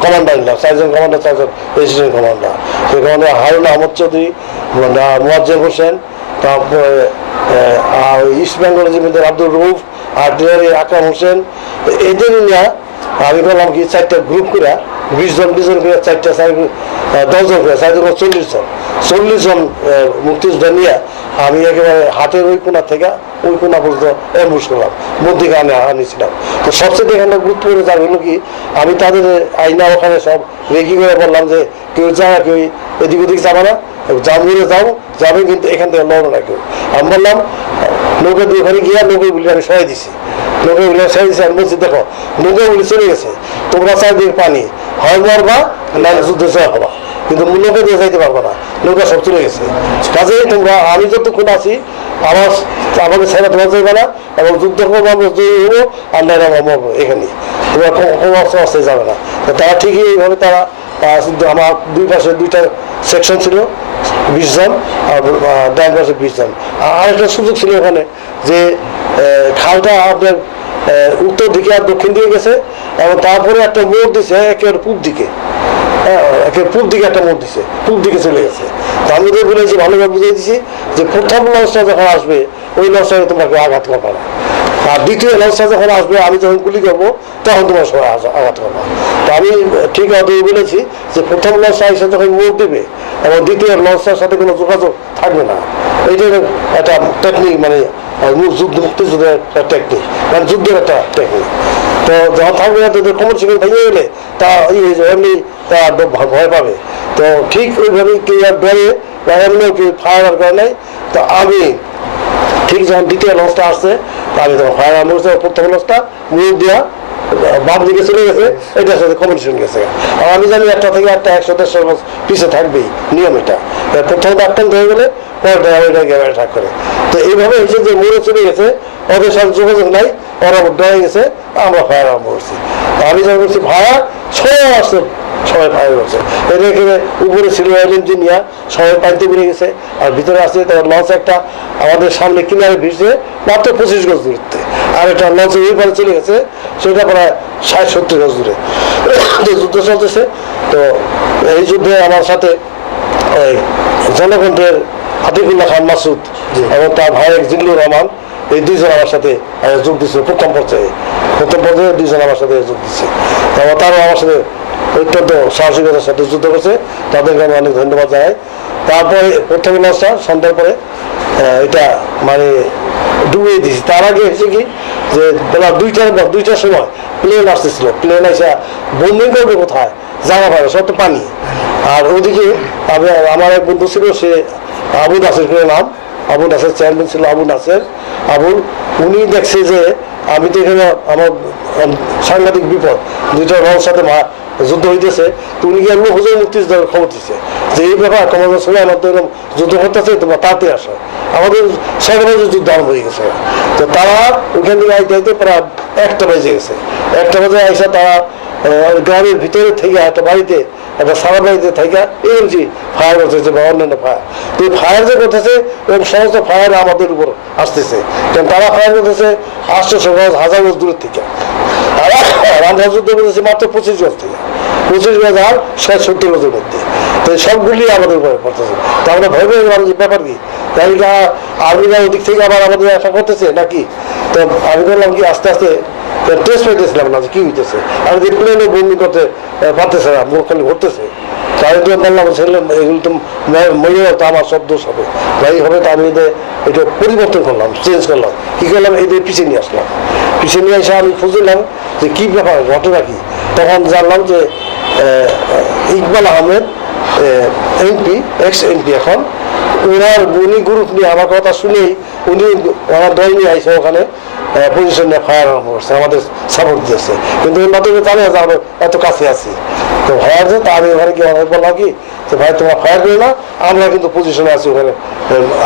কমান্ডার নিলাম, 4 জন কমান্ডার, 4 জন রেজিস্ট্যান্ট কমান্ডার। সেই কমান্ডার হারুন আহমদ চৌধুরী, মোয়াজ্জেম হোসেন, তারপরে ইস্ট বেঙ্গল রেজিমেন্টের আব্দুল রউফ, আর্টিলারি আকরাম হোসেন। এদের নিয়ে আমি বললাম কি 4টা গ্রুপ করে 20 জন করে 4টা 10 জন করে 4 জন 40 জন মুক্তিযোদ্ধা নিয়ে আমি একেবারে হাটের ওই কোনা থেকে ওই কোনা পর্যন্ত অ্যাম্বুশ করলাম, মধ্যিখানে আনিছিলাম। তো সবচেয়ে এখানে গুরুত্বপূর্ণ যা হলো কি, আমি তাদের আইনা ওখানে সব রেগি করে বললাম যে কেউ যায়, কেউ এদিক ওদিক যাবে না, যাবে কিন্তু এখান থেকে লড়ো না কেউ। আমি বললাম নৌকা দিয়ে ওখানে গিয়ে নৌকাগুলি আমি সরাই দিছি, নৌকাগুলি সরাই দিছি। আমি বলছি দেখো নৌকাগুলি চলে গেছে, তোমরা চারদিকে পানি, হয় মরবা না যুদ্ধ জয় হবা, কিন্তু নৌকা দিয়ে যাইতে পারবো না, নৌকা সব চলে গেছে। কাজেই তোমরা, আমি যতক্ষণ আছি আমাদের ছেলে তোমার যাইবে না, এবং যুদ্ধ করবো, আমরা জয়ী হবো আর নাইরা মরবো, এখানে তোমরা কোনো অবস্থায় যাবে না। তারা ঠিকই এইভাবে তারা আমার 2 পাশে 2টা সেকশন ছিল, 20 জন, আর ডান পাশে 20 জন। আর একটা সুযোগ ছিল ওখানে যে খালটা আপনার উত্তর দিকে আর দক্ষিণ দিকে গেছে, এবং তারপরে একটা মোড় দিছে একেবারে পূব দিকে, একেবারে পূব দিকে একটা মোড় দিছে, পূব দিকে চলে গেছে। তো আমি তো বলেছি, ভালোভাবে বুঝিয়ে দিছি যে প্রথম লঞ্চটা যখন আসবে ওই লঞ্চটাকে তোমাকে আঘাত করবে না, আর দ্বিতীয় লঞ্চটা যখন আসবে আমি যখন গুলি করবো তখন তোমার সবাই আঘাত করবো। তো আমি ঠিক বলেছি যে প্রথম লঞ্চটা এসে যখন মোড় দেবে এবং দ্বিতীয় লঞ্চটার সাথে কোনো যোগাযোগ থাকবে না, এইটার একটা টেকনিক, মানে মুক্তিযুদ্ধের একটা টেকনিক, মানে যুদ্ধের একটা টেকনিক। তো যখন থাকবে না তাদের কমিউনিকেশন ভেঙে গেলে তা এমনি তা ভয় পাবে। তো ঠিক ওইভাবে কেউ আর ডরে বা এমনিও কেউ ফায়ার করে নাই। তো আমি ঠিক যখন দ্বিতীয় লঞ্চটা আসছে আমি তখন ফায়ার আর্ম করছি, প্রথম লঞ্চটা মুখ দেওয়া বাম দিকে চলে গেছে, এটার সাথে কমিউনিকেশন গেছে। আর আমি জানি একটা থেকে একটা 100-150 লঞ্চ পিছিয়ে থাকবেই, নিয়ম এটা। প্রথমত আক্রান্ত হয়ে গেলে পরে ওইটা গেমে অ্যাটাক করে। তো এইভাবে হয়েছে যে মোড়ে চলে গেছে, ওদের সাথে যোগাযোগ নাই, ওরা ডরে গেছে, আমরা ফায়ার আরম্ভ করছি। আমি যখন করছি ফায়ার, সবাই আসছে, সবাই ফায়ার করছে। এটা এখানে উপরে ছিল এলএমজি নিয়ে সবাই পানিতে বেড়ে গেছে, আর ভিতরে আসছে তার লঞ্চ একটা আমাদের সামনে কিনারে ভিড়ছে মাত্র 25 গজ দূরত্বে, আর একটা লঞ্চের ওই পারে চলে গেছে সেটা প্রায় 60-70 গজ দূরে। যুদ্ধ চলতেছে। তো এই যুদ্ধে আমার সাথে ওই জনগণের আতিকুল্লাহ খান মাসুদ এবং তার ভাই জিল্লুর রহমান, এই দুইজন আমার সাথে যোগ দিচ্ছে প্রথম পর্যায়ে। দুইজন আমার সাথে যোগ দিচ্ছে, তারাও আমার সাথে অত্যন্ত সাহসিকতার সাথে যুদ্ধ করছে, তাদেরকে আমি অনেক ধন্যবাদ জানাই। তারপরে প্রথম লঞ্চটা সন্ধ্যার পরে এটা মানে ডুবিয়ে দিয়েছি। তার আগে হয়েছে কি যে বেলা 2টার সময় প্লেন আসতেছিল, প্লেন এসে বন্দি করবে কোথায় জায়গা পাবে, সব তো পানি। আর ওদিকে আমার এক বন্ধু ছিল, সে আবু নাসের করে নাম, আবু নাসের চেয়ারম্যান ছিল আবু নাসের। উনি দেখছে যে আমি তো এখানে আমার সাংঘাতিক বিপদ, দুইটা লঞ্চ সাথে যুদ্ধ হইতেছে। তো উনি গিয়ে হুজুর মুক্তিযোদ্ধার খবর দিচ্ছে যে এই ব্যাপার তোমাদের সময় আমার তো এরকম যুদ্ধ করতেছে, তোমরা তাড়াতাড়ি আসো। আমাদের 6টা বাজে যুদ্ধ আরম্ভ হয়ে গেছে। তো তারা ওইখান থেকে আইতে আইতে প্রায় 1টা বেজে গেছে। 1টা বাজে আইসা তারা গ্রামের ভিতরে থেকে একটা বাড়িতে, একটা সারা বাড়িতে থেকে এলজি ফায়ার করতেছে বা অন্যান্য ফায়ার। তো এই ফায়ার যে করতেছে এবং সমস্ত ফায়ার আমাদের উপর আসতেছে, কারণ তারা ফায়ার করতেছে 800 গজ 1000 গজ দূরের থেকে, আর আমরা যুদ্ধ করতেছি মাত্র 25 গজ থেকে, 25 গজ আর 60-70 গজের মধ্যে। তো সবগুলি আমাদের উপরে পড়তেছে। তো আমরা ভয় পেয়ে গেলাম যে ব্যাপার কি, তাই আর্মিরা ওদিক থেকে আবার আমাদের আশা করতেছে নাকি। তো আমি বললাম কি আস্তে আস্তে টেস্ট পাইতেছিলাম না যে কি হইতেছে, আমি যে প্লেনে বন্দি করতে পারতেছে না, মুখ খালি ঘুরতেছে। তাই তো বললাম ছেলেন এগুলো তো মনে তো আমার সব দোষ হবে, যাই হবে। তো আমি এটা পরিবর্তন করলাম, চেঞ্জ করলাম। কি করলাম, এদের পিছিয়ে নিয়ে আসলাম। পিছিয়ে নিয়ে এসে আমি খুঁজলাম যে কী ব্যাপার, ঘটনা কি। তখন জানলাম যে Iqbal Ahmed MP, x MP এখন, উনি গ্রুপ নিয়ে আমার কথা শুনেই উনি ওনার দল নিয়ে আইসে ওখানে পজিশন নিয়ে ফায়ার আরম্ভ করছে, আমাদের সাপোর্ট দিয়েছে। কিন্তু মাত্র জানে যে আমরা এত কাছে আছি। তো ফায়ার যে তা আমি ওখানে কি অনেক বললাম কি যে ভাই তোমরা ফায়ার করো না, আমরা কিন্তু পজিশনে আছি ওখানে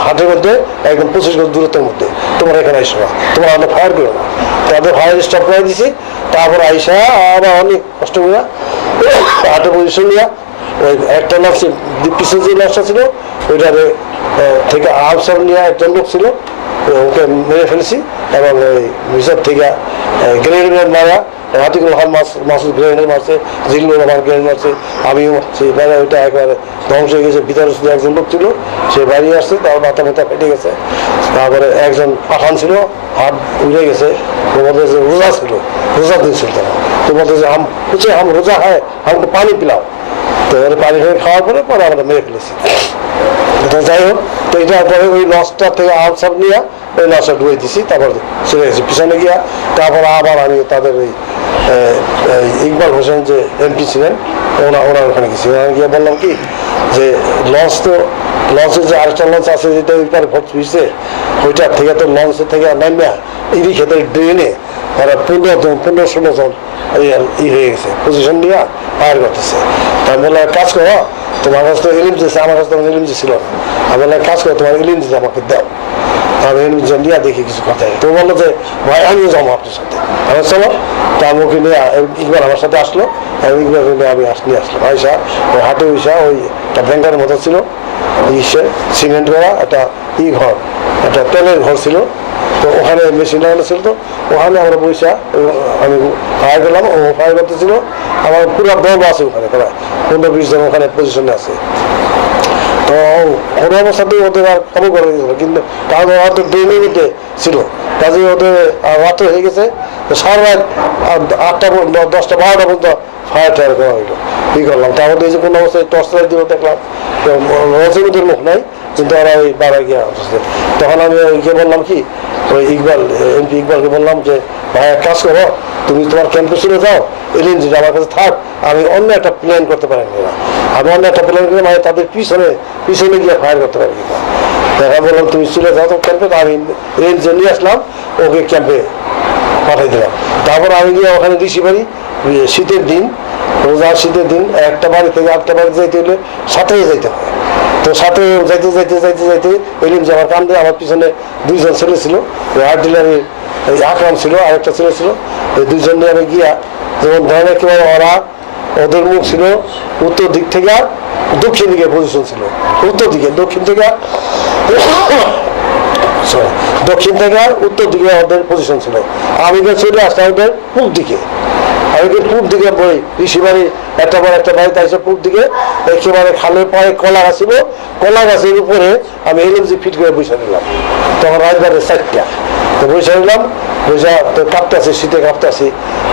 হাটের মধ্যে একদম 25 গজ দূরত্বের মধ্যে, তোমরা এখানে আইসো না, তোমরা আমাদের ফায়ার করো না। তাদের ফায়ার স্টপ করে দিছি। তারপর আইসা আবার অনেক কষ্ট করে হাটের পজিশন নিয়ে ওই একটা লঞ্চ পিছনে যে লঞ্চটা ছিল ওইটারে থেকে আর্মসার নিয়ে একজন লোক ছিল, ওকে মেরে ফেলেছি। এবং ওই ভিতর থেকে গ্রেনেড মারা, আতিকুল খান মাসুদ গ্রেনেড মারছে, জিল্লুর রহমান গ্রেনেড মারছে, আমিও সেই বেড়া ওইটা একেবারে ধ্বংস হয়ে গেছে। ভিতরে শুধু একজন লোক ছিল, সে বাড়ি আসছে, তার মাথা মাথা ফেটে গেছে। তারপরে একজন পাঠান ছিল, হাত উড়ে গেছে। তোমাদের যে রোজা ছিল, রোজা দিন ছিল তারা, তোমাদের যে হাম রোজা হয়, আমাকে পানি পিলাও। তো পানি খাওয়ার পরে পরে আমরা মেরে ফেলেছি। যাই হোক, তো এটার পরে ওই লঞ্চটা থেকে আউটসাপ নিয়ে ওই লঞ্চটা ডুবে দিছি। তারপর চলে গেছি পিছনে গিয়া। তারপর আবার আমি তাদের ওই ইকবাল হোসেন যে এমপি ছিলেন ওনার ওখানে গেছি। ওখানে গিয়ে বললাম কি যে লঞ্চের যে আরেকটা লঞ্চ আছে যেটা ওই পারে ভর্তি হয়েছে, ওইটার থেকে তো লঞ্চের থেকে নামিয়া ইরি খেতে ড্রেনে ওরা 15-16 জন হয়ে গেছে, পজিশন নিয়ে ফায়ার করতেছে। তা আমি বললাম কাজ করো, তোমার কাছে তো এলিম দিয়েছে, আমার কাছে তো এলিম ছিল না। আমি বললাম কাজ করো, তোমার এলিম দিতে আমাকে দাও, আমি এলিম নিয়ে দেখি কিছু কথা। তো বললো যে ভাই আমিও যাবো আপনার সাথে। আমি চলো। তা আমি ওকে নিয়ে ইকবাল আমার সাথে আসলো, ইকবাল নিয়ে আমি নিয়ে আসলাম। আইসা ওই হাটে উইসা ওই একটা ব্যাংকারের মতো ছিল, সিমেন্ট করা একটা ঘর, একটা তেলের ঘর ছিল। তো ওখানে মেশিন লাগানো ছিল, তো ওখানে আমরা পয়সা আমি ফায়ার করলাম, ও ফায়ার করতেছিল, আমার পুরো দল আছে ওখানে, প্রায় 15-20 জন ওখানে পজিশনে আছে। তো কোনো অবস্থাতেই ওদের আর খবর করে দিয়েছিল, কিন্তু কারণ ওরা তো ড্রেনের মধ্যে ছিল, কাজে ওদের রাত্র হয়ে গেছে, সারা রাত 8টা 10টা 12টা পর্যন্ত ফায়ার টায়ার করা হইলো। কী করলাম, তারপর এই যে কোনো অবস্থায় টর্চ লাইট দিয়ে দেখলাম লঞ্চের মধ্যে লোক নাই, কিন্তু ওরা ওই বাড়া গিয়ে আসছে। তখন আমি ওইকে বললাম কি, ওই ইকবাল এমপি ইকবালকে বললাম যে ভাই এক কাজ করো, তুমি তোমার ক্যাম্পে চলে যাও, এলিয়েন যেটা আমার কাছে থাক, আমি অন্য একটা প্ল্যান করতে পারি না, আমি অন্য একটা প্ল্যান করে মানে তাদের পিছনে গিয়ে ফায়ার করতে পারি কিনা। দেখা বললাম তুমি চলে যাও তো ক্যাম্পে, আমি এলিয়েন যে নিয়ে আসলাম, ওকে ক্যাম্পে পাঠিয়ে দিলাম। তারপর আমি গিয়ে ওখানে ঋষি বাড়ি, শীতের দিন, রোজার শীতের দিন, একটা বাড়ি থেকে আরেকটা বাড়ি যাইতে হলে সাথে যাইতে হয়। তো সাথে যাইতে যাইতে যাইতে যাইতে এলিম যে আমার কান্দে, আমার পিছনে 2 জন ছেলে ছিল, ওই আর্টিলারির এই আকরাম ছিল, আরেকটা ছেলে ছিল, এই 2 জন নিয়ে আমি গিয়া, যেমন ধরেন একেবারে ওরা, ওদের মুখ ছিল উত্তর দিক থেকে দক্ষিণ দিকে পজিশন ছিল, উত্তর দিকে দক্ষিণ থেকে দক্ষিণ থেকে উত্তর দিকে ওদের পজিশন ছিল। আমি চলে আসলাম ওদের পূব দিকে, আমি পূব দিকে বই ঋষিবাড়ি একটা পর একটা বাড়িতে আসে পূব দিকে, একেবারে খালের পায়ে কলা গাছ ছিল, কলা গাছের উপরে আমি এলএমজি ফিট করে বসে নিলাম। তখন রাজবাড়ির 4টা, তো বসে নিলাম, বসে তো কাঁপতেছি, শীতে কাঁপতেছি।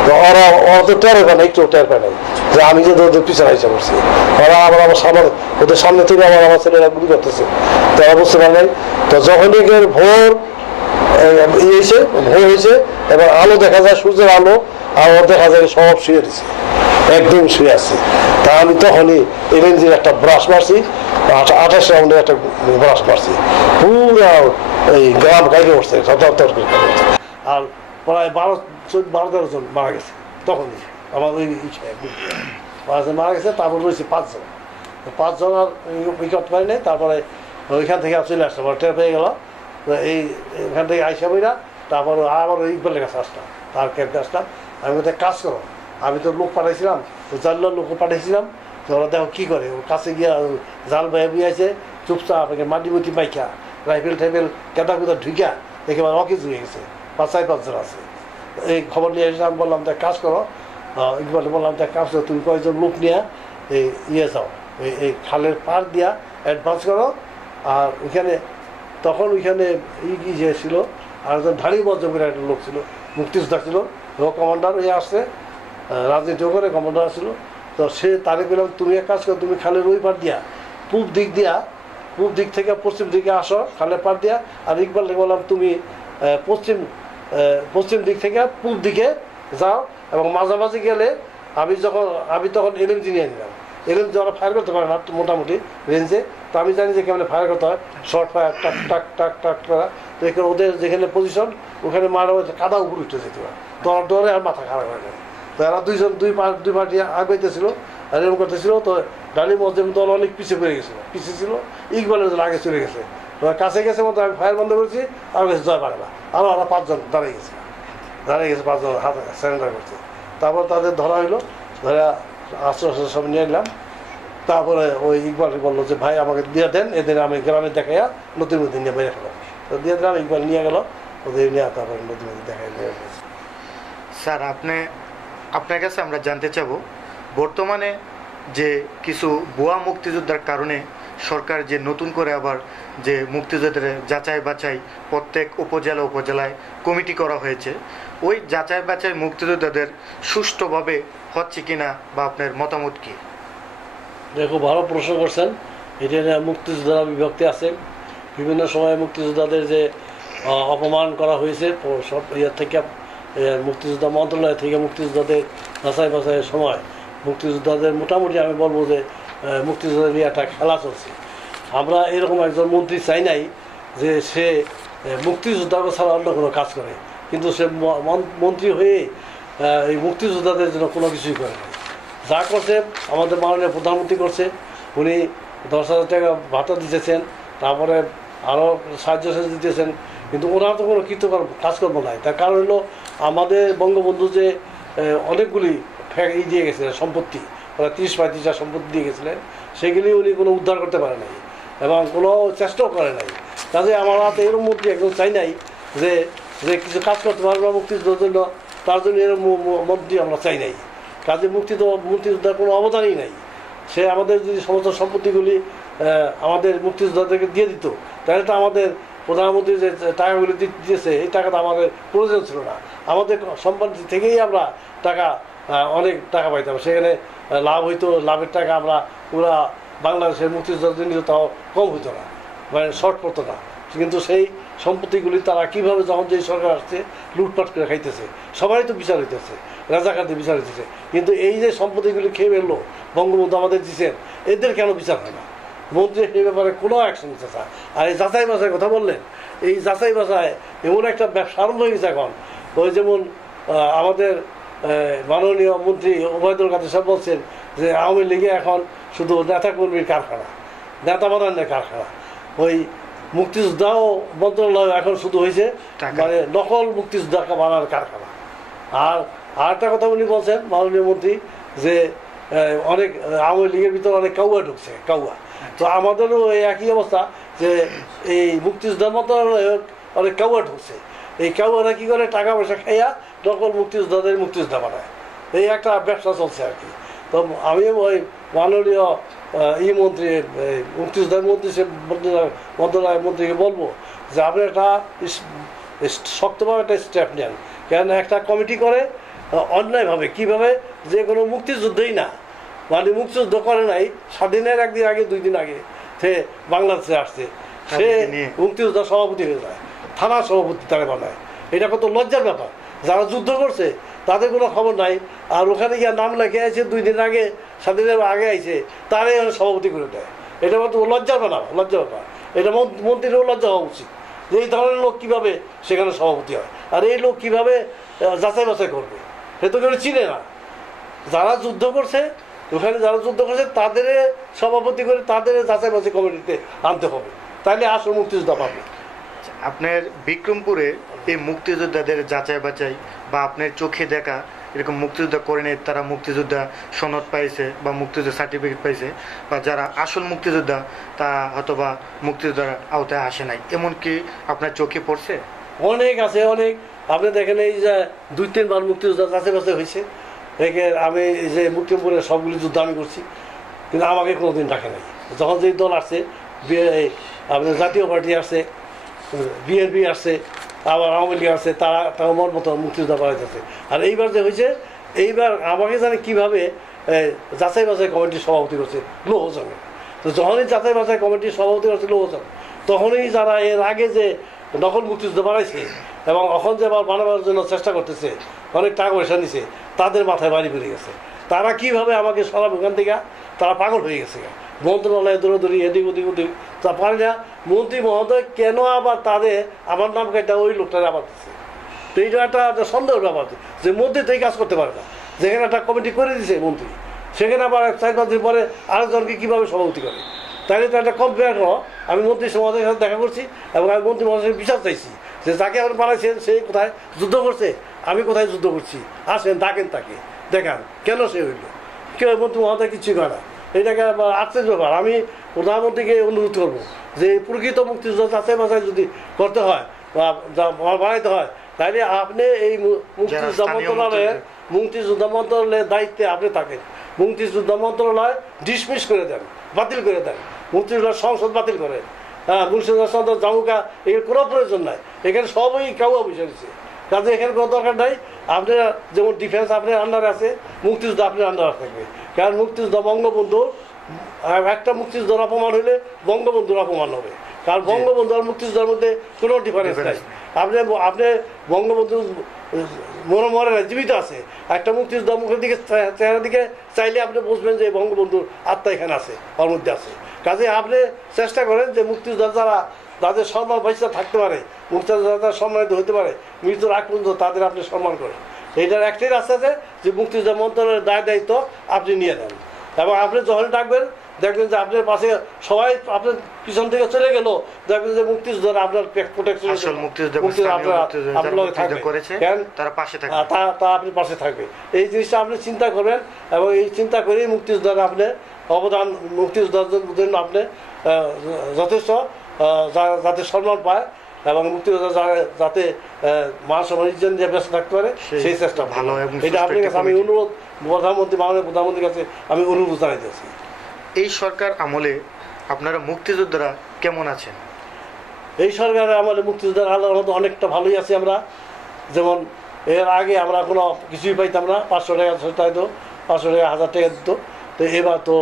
তো ওরা তো টের পায় না, একটু টের পায় নাই যে আমি যে ওদের পিছনে এসে পড়ছি। ওরা আবার আমার সামনে, ওদের সামনে থেকে আমার ছেলেরা গুলি করতেছে, তো ওরা বুঝতে পারে নাই। তো যখন ভোর হয়েছে, এবার আলো দেখা যায়, সূর্যের আলো, আর ওর দেখা যায় সব শুয়ে দিচ্ছে, একদম শুয়ে আছে। তা আমি তখনই এলএনজির একটা ব্রাশ মারছি, 28 রাউন্ডের একটা ব্রাশ মারছি, পুরো এই গ্রাম গাইকে উঠছে, আর প্রায় 12-13 জন মারা গেছে তখনই আমার ওই মারা গেছে। তারপর রয়েছে 5 জন, 5 জন আর ই করতে পারি নাই। তারপরে ওইখান থেকে চলে আসলাম, টের পেয়ে গেল এখান থেকে আইসা বইরা, তারপর আবার ইকবালের কাছে আসলাম, তার ক্যাম্পে আসলাম। আমি কোথায় কাজ করো, আমি তো লোক পাঠাইছিলাম, 4 লোক পাঠাইছিলাম, তো ওরা দেখো কী করে, ওর কাছে গিয়া জাল বাইয়া বুঝাইছে, চুপচাপ মাটি মুটি মাইখা, রাইফেল টাইফেল কেদা কুদা ঢুকিয়া একেবারে অকেজ হয়ে গেছে, 4-5 জন আছে। এই খবর নিয়ে এসে আমি বললাম দেখ কাজ করো, ইকবালে বললাম দেখ কাজ করো, তুমি কয়েকজন লোক নিয়ে এই যাও, এই খালের পার দিয়া অ্যাডভান্স করো। আর ওইখানে তখন ওইখানে যে ছিল আর একজন ধাড়ি বজ্র করে একটা লোক ছিল, মুক্তিযোদ্ধা ছিল, ও কমান্ডার হয়ে আসছে, রাজনীতিও করে কমান্ডার ছিল। তো সে তারে পেলাম তুমি এক কাজ করো, তুমি খালের ওই পার দিয়া পূব দিক থেকে পশ্চিম দিকে আসো খালের পার দিয়া। আর ইকবালকে বললাম তুমি পশ্চিম দিক থেকে পূব দিকে যাও, এবং মাঝামাঝি গেলে আমি তখন এলএমজি নিয়ে নিলাম। এলএমজি ওরা ফায়ার করতে পারে না মোটামুটি রেঞ্জে, তো আমি জানি যে কেমন ফায়ার করতে হয়, শর্ট ফায়ার, টাক টাক টাক টাক করা। তো এখানে ওদের যেখানে পজিশন ওখানে মারা কাদা উপর উঠে যেতে পারে, ডরে আর মাথা খারাপ হয়ে যায়। তো এরা দুই পার্টি আগাইতেছিল আর এরকম করতেছিল। তো ডালি মসজিদ দল অনেক পিছিয়ে পড়ে গেছিলো, পিছিয়ে ছিল, ইকবালের জন্য আগে চলে গেছে, কাছে গেছে মতো আমি ফায়ার বন্ধ করেছি, আর গেছে জয় বাংলা। আরও ওরা 5 জন দাঁড়িয়ে গেছে 5 জন হাতে স্যারেন্ডার করছে। তারপর তাদের ধরা হইলো, ধরে আস্তে সব নিয়ে নিলাম। তারপরে ওই ইকবাল বললো যে ভাই আমাকে দিয়ে দেন, এদের আমি গ্রামে দেখাইয়া নদীর মধ্যে নিয়ে বেড়ে ফেলাম। তো দিয়ে দিলাম, ইকবাল নিয়ে গেল, ওদের নিয়ে তারপরে নদীর মধ্যে দেখাই নিয়ে গেছে। স্যার আপনার কাছে আমরা জানতে চাব, বর্তমানে যে কিছু ভুয়া মুক্তিযোদ্ধার কারণে সরকার যে নতুন করে আবার যে মুক্তিযোদ্ধাদের যাচাই বাছাই প্রত্যেক উপজেলায় কমিটি করা হয়েছে, ওই যাচাই বাছাই মুক্তিযোদ্ধাদের সুষ্ঠুভাবে হচ্ছে কিনা বা আপনার মতামত কি? দেখো, ভালো প্রশ্ন করছেন। এটা মুক্তিযোদ্ধারা বিভক্তি আছে, বিভিন্ন সময়ে মুক্তিযোদ্ধাদের যে অপমান করা হয়েছে, সব ইয়ার থেকে মুক্তিযোদ্ধা মন্ত্রণালয় থেকে মুক্তিযোদ্ধাদের যাচাই বাছাইয়ের সময় মুক্তিযোদ্ধাদের মোটামুটি আমি বলবো যে মুক্তিযোদ্ধাদের নিয়ে একটা খেলা চলছে। আমরা এরকম একজন মন্ত্রী চাই নাই যে সে মুক্তিযোদ্ধাকে ছাড়া অন্য কোনো কাজ করে, কিন্তু সে মন্ত্রী হয়ে এই মুক্তিযোদ্ধাদের জন্য কোনো কিছুই করে না। যা করছে আমাদের মাননীয় প্রধানমন্ত্রী করছে, উনি 10,000 টাকা ভাতা দিতেছেন, তারপরে আরও সাহায্য দিতেছেন, কিন্তু ওনার তো কোনো কাজকর্ম নাই। তার কারণ হলো আমাদের বঙ্গবন্ধু যে অনেকগুলি দিয়ে গেছিলেন সম্পত্তি, ওরা 30-35টা সম্পত্তি দিয়ে গেছিলেন, সেগুলি উনি কোনো উদ্ধার করতে পারে নাই এবং কোনো চেষ্টাও করে নাই। কাজে আমার হাতে এরকম মন্ত্রী একদম চাই নাই যে যে কিছু কাজ করতে পারবে না মুক্তিযুদ্ধের জন্য, তার জন্য এর মন্ত্রী আমরা চাই নাই। কাজে মুক্তিযোদ্ধার কোনো অবদানই নাই। সে আমাদের যদি সমস্ত সম্পত্তিগুলি আমাদের মুক্তিযোদ্ধাদেরকে দিয়ে দিত, তাহলে তো আমাদের প্রধানমন্ত্রী যে টাকাগুলি দিয়েছে এই টাকাটা আমাদের প্রয়োজন ছিল না। আমাদের সম্পত্তি থেকেই আমরা টাকা অনেক টাকা পাইতাম, সেখানে লাভ হইতো, লাভের টাকা আমরা পুরা বাংলাদেশের মুক্তিযোদ্ধাদের নিয়ে তাও কম হইতো না, মানে শর্ট পড়তো না। কিন্তু সেই সম্পত্তিগুলি তারা কীভাবে যখন যেই সরকার আসছে লুটপাট করে খাইতেছে, সবাই তো বিচার হইতেছে, রাজাকারদের বিচার হইতেছে। কিন্তু এই যে সম্পত্তিগুলি খেয়ে ফেললো বঙ্গবন্ধু আমাদের দিচ্ছেন, এদের কেন বিচার হয় না? মন্ত্রী এই ব্যাপারে কোনো অ্যাকশন নিতে চায়। আর এই যাচাই বাছাই কথা বললেন, এই যাচাই বাছাই এমন একটা ব্যবসা আরম্ভ হয়ে গেছে এখন। ওই যেমন আমাদের মাননীয় মন্ত্রী ওবায়দুল কাদের সাহেব বলছেন যে আওয়ামী লীগে এখন শুধু নেতাকর্মীর কারখানা, নেতা বানানোর কারখানা। ওই মুক্তিযোদ্ধাও মন্ত্রণালয় এখন শুধু হয়েছে মানে নকল মুক্তিযোদ্ধা বানানোর কারখানা। আর আরেকটা কথা উনি বলছেন মাননীয় মন্ত্রী যে অনেক আওয়ামী লীগের ভিতরে অনেক কাউয়া ঢুকছে, কাউয়া। তো আমাদেরও এই একই অবস্থা যে এই মুক্তিযোদ্ধা মন্ত্রণালয়ে অনেক কাউয়া ঢুকছে। এই কাউয়ারা কী করে টাকা পয়সা খাইয়া নকল মুক্তিযোদ্ধাদের মুক্তিযোদ্ধা বানায়, এই একটা ব্যবসা চলছে আর কি। তো আমি ওই মাননীয় মন্ত্রী মুক্তিযোদ্ধার মন্ত্রী সে মন্ত্রণালয়ের মন্ত্রীকে বলবো যে আপনি একটা শক্তভাবে একটা স্টেপ নেন। কেন একটা কমিটি করে অন্যায়ভাবে কীভাবে যে কোনো মুক্তিযুদ্ধই না, মানে মুক্তিযুদ্ধ করে নাই, স্বাধীনের একদিন আগে 2 দিন আগে সে বাংলাদেশে আসছে, সে মুক্তিযোদ্ধার সভাপতি হয়ে যায়, থানা সভাপতি তারা বানায়। এটা কত লজ্জার ব্যাপার। যারা যুদ্ধ করছে তাদের কোনো খবর নাই, আর ওখানে গিয়ে নাম লেখে আছে 2 দিন আগে, স্বাধীনের আগে আইছে, তারাই সভাপতি করে দেয়। এটা কত লজ্জার ব্যাপার, লজ্জার ব্যাপার। এটা মন্ত্রীরও লজ্জা হওয়া উচিত যে এই ধরনের লোক কীভাবে সেখানে সভাপতি হয়, আর এই লোক কীভাবে যাচাই বাছাই করবে, সে তো কেউ চিনে না। যারা যুদ্ধ করছে ওখানে, যারা যুদ্ধ করছে তাদের সভাপতি করে তাদের যাচাই বাছাই কমিটিতে আনতে হবে, তাহলে আসল মুক্তিযোদ্ধা পাবে। আপনার বিক্রমপুরে এই মুক্তিযোদ্ধাদের যাচাই বাছাই বা আপনার চোখে দেখা এরকম মুক্তিযোদ্ধা করে নেই, তারা মুক্তিযোদ্ধা সনদ পাইছে বা মুক্তিযোদ্ধা সার্টিফিকেট পাইছে, বা যারা আসল মুক্তিযোদ্ধা তারা হয়তো বা মুক্তিযোদ্ধার আওতায় আসে নাই, এমন কি আপনার চোখে পড়ছে? অনেক আছে, অনেক। আপনি দেখেন এই যে 2-3 বার মুক্তিযোদ্ধা যাচাই বাছাই হয়েছে। আমি এই যে মুক্তিপুরের সবগুলি যুদ্ধ আমি করছি, কিন্তু আমাকে কোনোদিন ডাকে নাই। যখন যেই দল আসছে, আপনার জাতীয় পার্টি আসছে, বিএনপি আসছে, আবার আওয়ামী লীগ আসছে, তারা মন মতো মুক্তিযোদ্ধা বাড়াইতেছে। আর এইবার যে হয়েছে, এইবার আমাকে জানে কীভাবে যাচাই বাছাই কমিটির সভাপতি করছে লোহজনে। তো যখনই যাচাই বাছাই কমিটির সভাপতি করছে লোহজন, তখনই যারা এর আগে যে নকল মুক্তিযুদ্ধ বাড়াইছে এবং এখন যে আবার বানাবার জন্য চেষ্টা করতেছে, অনেক টাকা পয়সা নিছে, তাদের মাথায় বাড়ি পড়ে গেছে। তারা কীভাবে আমাকে সরাব ওখান থেকে, তারা পাগল হয়ে গেছে। মন্ত্রণালয়ে দৌড়াদৌড়ি এদিক ওদিক ওদিক, তা পারে না। মন্ত্রী মহোদয় কেন আবার তাদের আমার নাম কেটে ওই লোকটারে আবার দিচ্ছে? তো এইটা একটা সন্দেহের ব্যাপার যে মন্ত্রী তো এই কাজ করতে পারে না। যেখানে একটা কমিটি করে দিয়েছে মন্ত্রী, সেখানে আবার 4-5 দিন পরে আরেকজনকে কীভাবে সভাপতি করে, তাইলে তো একটা কম্পেয়ার করো। আমি মন্ত্রী মহোদয়ের সাথে দেখা করছি এবং আমি মন্ত্রী মহোদয়ের বিচার চাইছি যে যাকে আপনি বানাইছেন সে কোথায় যুদ্ধ করছে, আমি কোথায় যুদ্ধ করছি, আসেন ডাকেন তাকে, দেখান কেন সে হইল। কেউ মন্ত্রী মহোদয় কিছুই করে না। এটাকে আশ্চর্য ব্যাপার। আমি প্রধানমন্ত্রীকে অনুরোধ করবো যে প্রকৃত মুক্তিযুদ্ধ যাচাই বাছাই যদি করতে হয় বা বানাইতে হয়, তাহলে আপনি এই মুক্তিযোদ্ধা মন্ত্রণালয়ের দায়িত্বে আপনি থাকেন। মুক্তিযোদ্ধা মন্ত্রণালয় ডিসমিস করে দেন, বাতিল করে দেন। মুক্তিযোদ্ধা সংসদ বাতিল করেন। হ্যাঁ, মুক্তিযোদ্ধা সংসদ জামুকা এর কোনো প্রয়োজন নাই। এখানে সবই কাউয়া বসে দিচ্ছে, কাজে এখানে কোনো দরকার নাই। আপনার যেমন ডিফেন্স আপনার আন্ডারে আছে, মুক্তিযুদ্ধ আপনার আন্ডারে থাকবে। কারণ মুক্তিযুদ্ধ বঙ্গবন্ধু, একটা মুক্তিযুদ্ধের অপমান হইলে বঙ্গবন্ধুর অপমান হবে। কারণ বঙ্গবন্ধু আর মুক্তিযুদ্ধের মধ্যে কোনো ডিফারেন্স নাই। আপনি বঙ্গবন্ধু মরে না, জীবিত আছে। একটা মুক্তিযুদ্ধ মুখের দিকে, চেহারার দিকে চাইলে আপনি বুঝবেন যে বঙ্গবন্ধুর আত্মা এখানে আছে, ওর মধ্যে আছে। কাজে আপনি চেষ্টা করেন যে মুক্তিযোদ্ধা যারা, তাদের সম্মান পয়সা থাকতে পারে, মুক্তিযোদ্ধা সম্মানিত হতে পারে, মৃত্যুর আগ পর্যন্ত তাদের আপনি সম্মান করেন। এইটার একটাই রাস্তা আছে যে মুক্তিযোদ্ধা মন্ত্রণালয়ের দায়িত্ব আপনি নিয়ে নেন, এবং আপনি যখন ডাকবেন দেখবেন যে আপনার পাশে সবাই আপনার পিছন থেকে চলে গেল, দেখবেন যে মুক্তিযোদ্ধারা আপনার প্রোটেকশন তা আপনি পাশে থাকবে। এই জিনিসটা আপনি চিন্তা করবেন, এবং এই চিন্তা করেই মুক্তিযোদ্ধারা আপনি অবদান, মুক্তিযোদ্ধার জন্য আপনি যথেষ্ট যাতে সম্মান পায় এবং মুক্তিযোদ্ধা যাতে মান সম্মান ইজ্জত দিয়ে ব্যস্ত থাকতে পারে সেই চেষ্টা ভালো এবং এটা আপনার কাছে আমি অনুরোধ প্রধানমন্ত্রী মাননীয় প্রধানমন্ত্রীর কাছে আমি অনুরোধ জানাইতেছি। এই সরকার আমলে আপনারা মুক্তিযোদ্ধারা কেমন আছেন? এই সরকারের আমাদের মুক্তিযোদ্ধার আল্লাহর মতো অনেকটা ভালোই আছি আমরা। যেমন এর আগে আমরা কোনো কিছুই পাইতাম না, 500 টাকা দিত, 500 টাকা 1000 টাকা দিত। তো এবার তো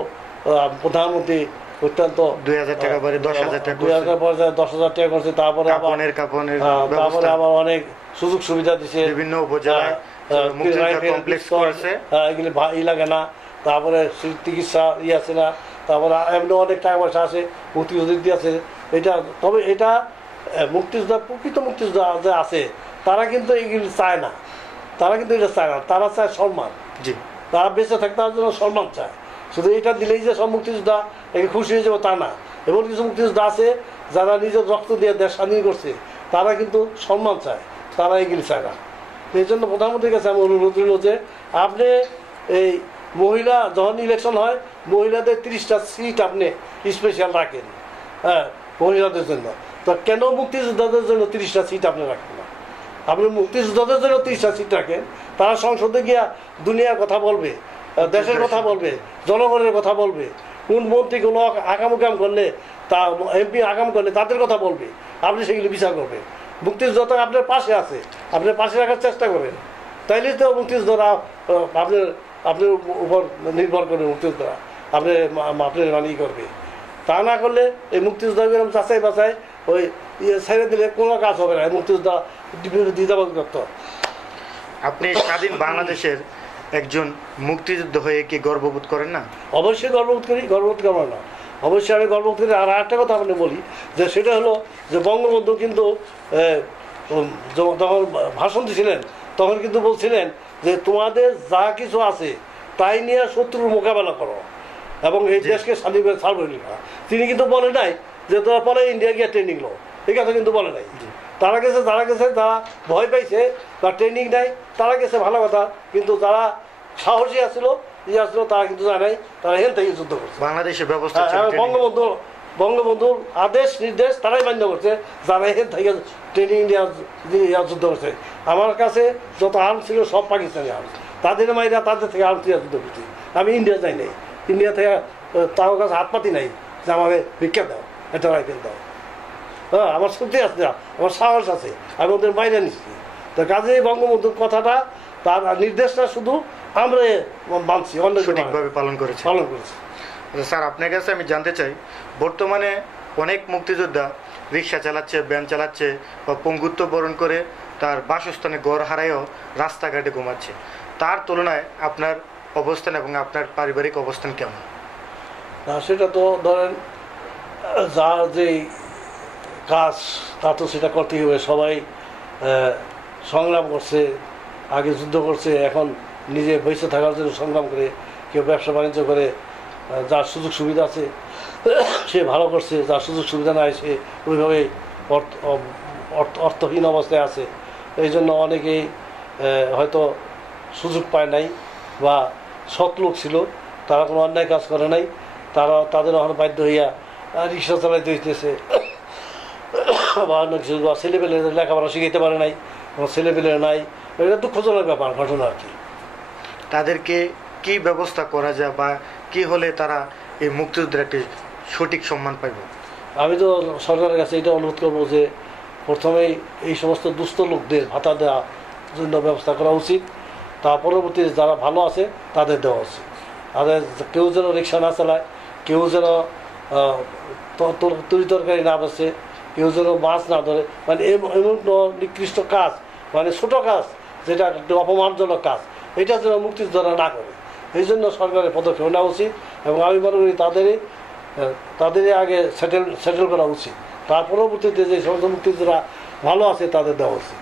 প্রধানমন্ত্রী অত্যন্ত 2000 টাকা করে 10,000 টাকা 10,000 টাকা করছে। তারপরে তারপরে আবার অনেক সুযোগ সুবিধা দিচ্ছে, বিভিন্ন উপজেলায় কমপ্লেক্স করেছে, এগুলি লাগে না। তারপরে চিকিৎসা আছে না, তারপরে এমনি অনেক টাকা পয়সা আছে, মুক্তিযোদ্ধা আছে। এটা তবে এটা মুক্তিযোদ্ধা, প্রকৃত মুক্তিযোদ্ধা যে আছে তারা কিন্তু এগুলি চায় না, তারা কিন্তু এটা চায় না, তারা চায় সম্মান। জি, তারা বেঁচে থাকতে তার জন্য সম্মান চায়। শুধু এটা দিলেই যে সব মুক্তিযোদ্ধা একে খুশি হয়ে যাবো তা না। এবং কিছু মুক্তিযোদ্ধা আছে যারা নিজের রক্ত দিয়ে দেশ স্বাধীন করছে, তারা কিন্তু সম্মান চায়, তারা এগুলি চায় না। এই জন্য প্রধানমন্ত্রীর কাছে আমি অনুরোধ রইল যে আপনি এই মহিলা যখন ইলেকশন হয়, মহিলাদের 30টা সিট আপনি স্পেশাল রাখেন, হ্যাঁ, মহিলাদের জন্য। তো কেন মুক্তিযোদ্ধাদের জন্য 30টা সিট আপনি রাখেন না? আপনি মুক্তিযোদ্ধাদের জন্য 30টা সিট রাখেন, তারা সংসদে গিয়া দুনিয়ার কথা বলবে, দেশের কথা বলবে, জনগণের কথা বলবে। কোন মন্ত্রী কোনো আকাম করলে, তা এমপি আকাম করলে তাদের কথা বলবে, আপনি সেগুলি বিচার করবেন। মুক্তিযোদ্ধা আপনার পাশে আছে, আপনার পাশে রাখার চেষ্টা করেন, তাইলে তো মুক্তিযোদ্ধারা আপনার উপর নির্ভর করে, মুক্তিযোদ্ধারা আপনার মানি করবে। তা না করলে এই মুক্তিযোদ্ধা যাচাই বাছাই ওই ছেড়ে দিলে কোনো কাজ হবে না। মুক্তিযোদ্ধা দ্বিধাবোধ করত। আপনি স্বাধীন বাংলাদেশের একজন মুক্তিযুদ্ধ হয়ে কি গর্ববোধ করেন না? অবশ্যই গর্ববোধ করি, গর্ববোধ করবো না, অবশ্যই আমি গর্ববোধ করি। আর একটা কথা আপনি বলি যে সেটা হলো যে বঙ্গবন্ধু কিন্তু যখন ভাষণ দিয়েছিলেন তখন কিন্তু বলছিলেন যে তোমাদের যা কিছু আছে তাই নিয়ে শত্রুর মোকাবেলা করো এবং এই দেশকে স্বাধীন করে ছাড়বে না। তিনি কিন্তু বলে নাই যে তোরা পরে ইন্ডিয়া গিয়ে ট্রেনিং লো, এই কথা কিন্তু বলে নাই। যারা গেছে যারা ভয় পাইছে বা ট্রেনিং নেয় তারা গেছে ভালো কথা, কিন্তু যারা সাহসী আসলো তারা কিন্তু জানাই তারা এখান থেকে যুদ্ধ করছে। বাংলাদেশের ব্যবস্থা বঙ্গবন্ধুর আদেশ নির্দেশ তারাই মান্য করছে, যারা এখান থেকে ট্রেনিং নেওয়া যুদ্ধ করছে। আমার কাছে যত আর্ম ছিল সব পাকিস্তানি আর্ম, তাদের মাইরা তাদের থেকে আর্ম দিয়ে যুদ্ধ করছি। আমি ইন্ডিয়া যাই নাই, ইন্ডিয়া থেকে তার কাছে হাত পাতি নাই যে আমাকে ভিক্ষা দাও, একটা রাইফেল দাও। হ্যাঁ, আমার শক্তি আছে, আমার সাহস আছে, আমি ওদের বাইরে নিচ্ছি। তো কাজেই বঙ্গবন্ধুর কথাটা, তার নির্দেশটা শুধু আমরা মানছি, অন্য সঠিকভাবে পালন করেছি। স্যার, আপনার কাছে আমি জানতে চাই, বর্তমানে অনেক মুক্তিযোদ্ধা রিক্সা চালাচ্ছে, ভ্যান চালাচ্ছে বা পঙ্গুত্ব বরণ করে তার বাসস্থানে ঘর হারায়ও রাস্তাঘাটে ঘুমাচ্ছে। তার তুলনায় আপনার অবস্থান এবং আপনার পারিবারিক অবস্থান কেমন? না, সেটা তো ধরেন যার যেই কাজ তা তো সেটা করতেই হবে। সবাই সংগ্রাম করছে, আগে যুদ্ধ করছে, এখন নিজে বেঁচে থাকার জন্য সংগ্রাম করে, কেউ ব্যবসা বাণিজ্য করে, যার সুযোগ সুবিধা আছে সে ভালো করছে, যার সুযোগ সুবিধা নাই সে ওইভাবে অর্থহীন অবস্থায় আছে। এই জন্য অনেকেই হয়তো সুযোগ পায় নাই বা সৎ লোক ছিল, তারা কোনো অন্যায় কাজ করে নাই, তাদের এখন বাধ্য হইয়া রিক্সা চালাইতে হইতেছে বা অন্য কিছু, বা ছেলেপেলে লেখাপড়া শিখাইতে পারে নাই, ছেলেপেলে নাই। এটা দুঃখজনক ব্যাপার, ঘটনা আর কি। তাদেরকে কি ব্যবস্থা করা যায় বা কি হলে তারা এই মুক্তিযুদ্ধের একটি সঠিক সম্মান পাইব? আমি তো সরকারের কাছে এটা অনুরোধ করবো যে প্রথমেই এই সমস্ত দুস্থ লোকদের ভাতা দেওয়ার জন্য ব্যবস্থা করা উচিত। তার পরবর্তীতে যারা ভালো আছে তাদের দেওয়া উচিত। তাদের কেউ যেন রিক্সা না চালায়, কেউ যেন তরি তরকারি না বসে, কেউ যেন মাছ না ধরে, মানে এমন নিকৃষ্ট কাজ, মানে ছোটো কাজ যেটা একটু অপমানজনক কাজ, এটা যেন মুক্তিযোদ্ধারা না করে। এই জন্য সরকারের পদক্ষেপ নেওয়া উচিত এবং আমি মনে করি তাদেরই আগে সেটেল করা উচিত। তার পরবর্তীতে যে সমস্ত মুক্তিযোদ্ধারা ভালো আছে তাদের দেওয়া উচিত।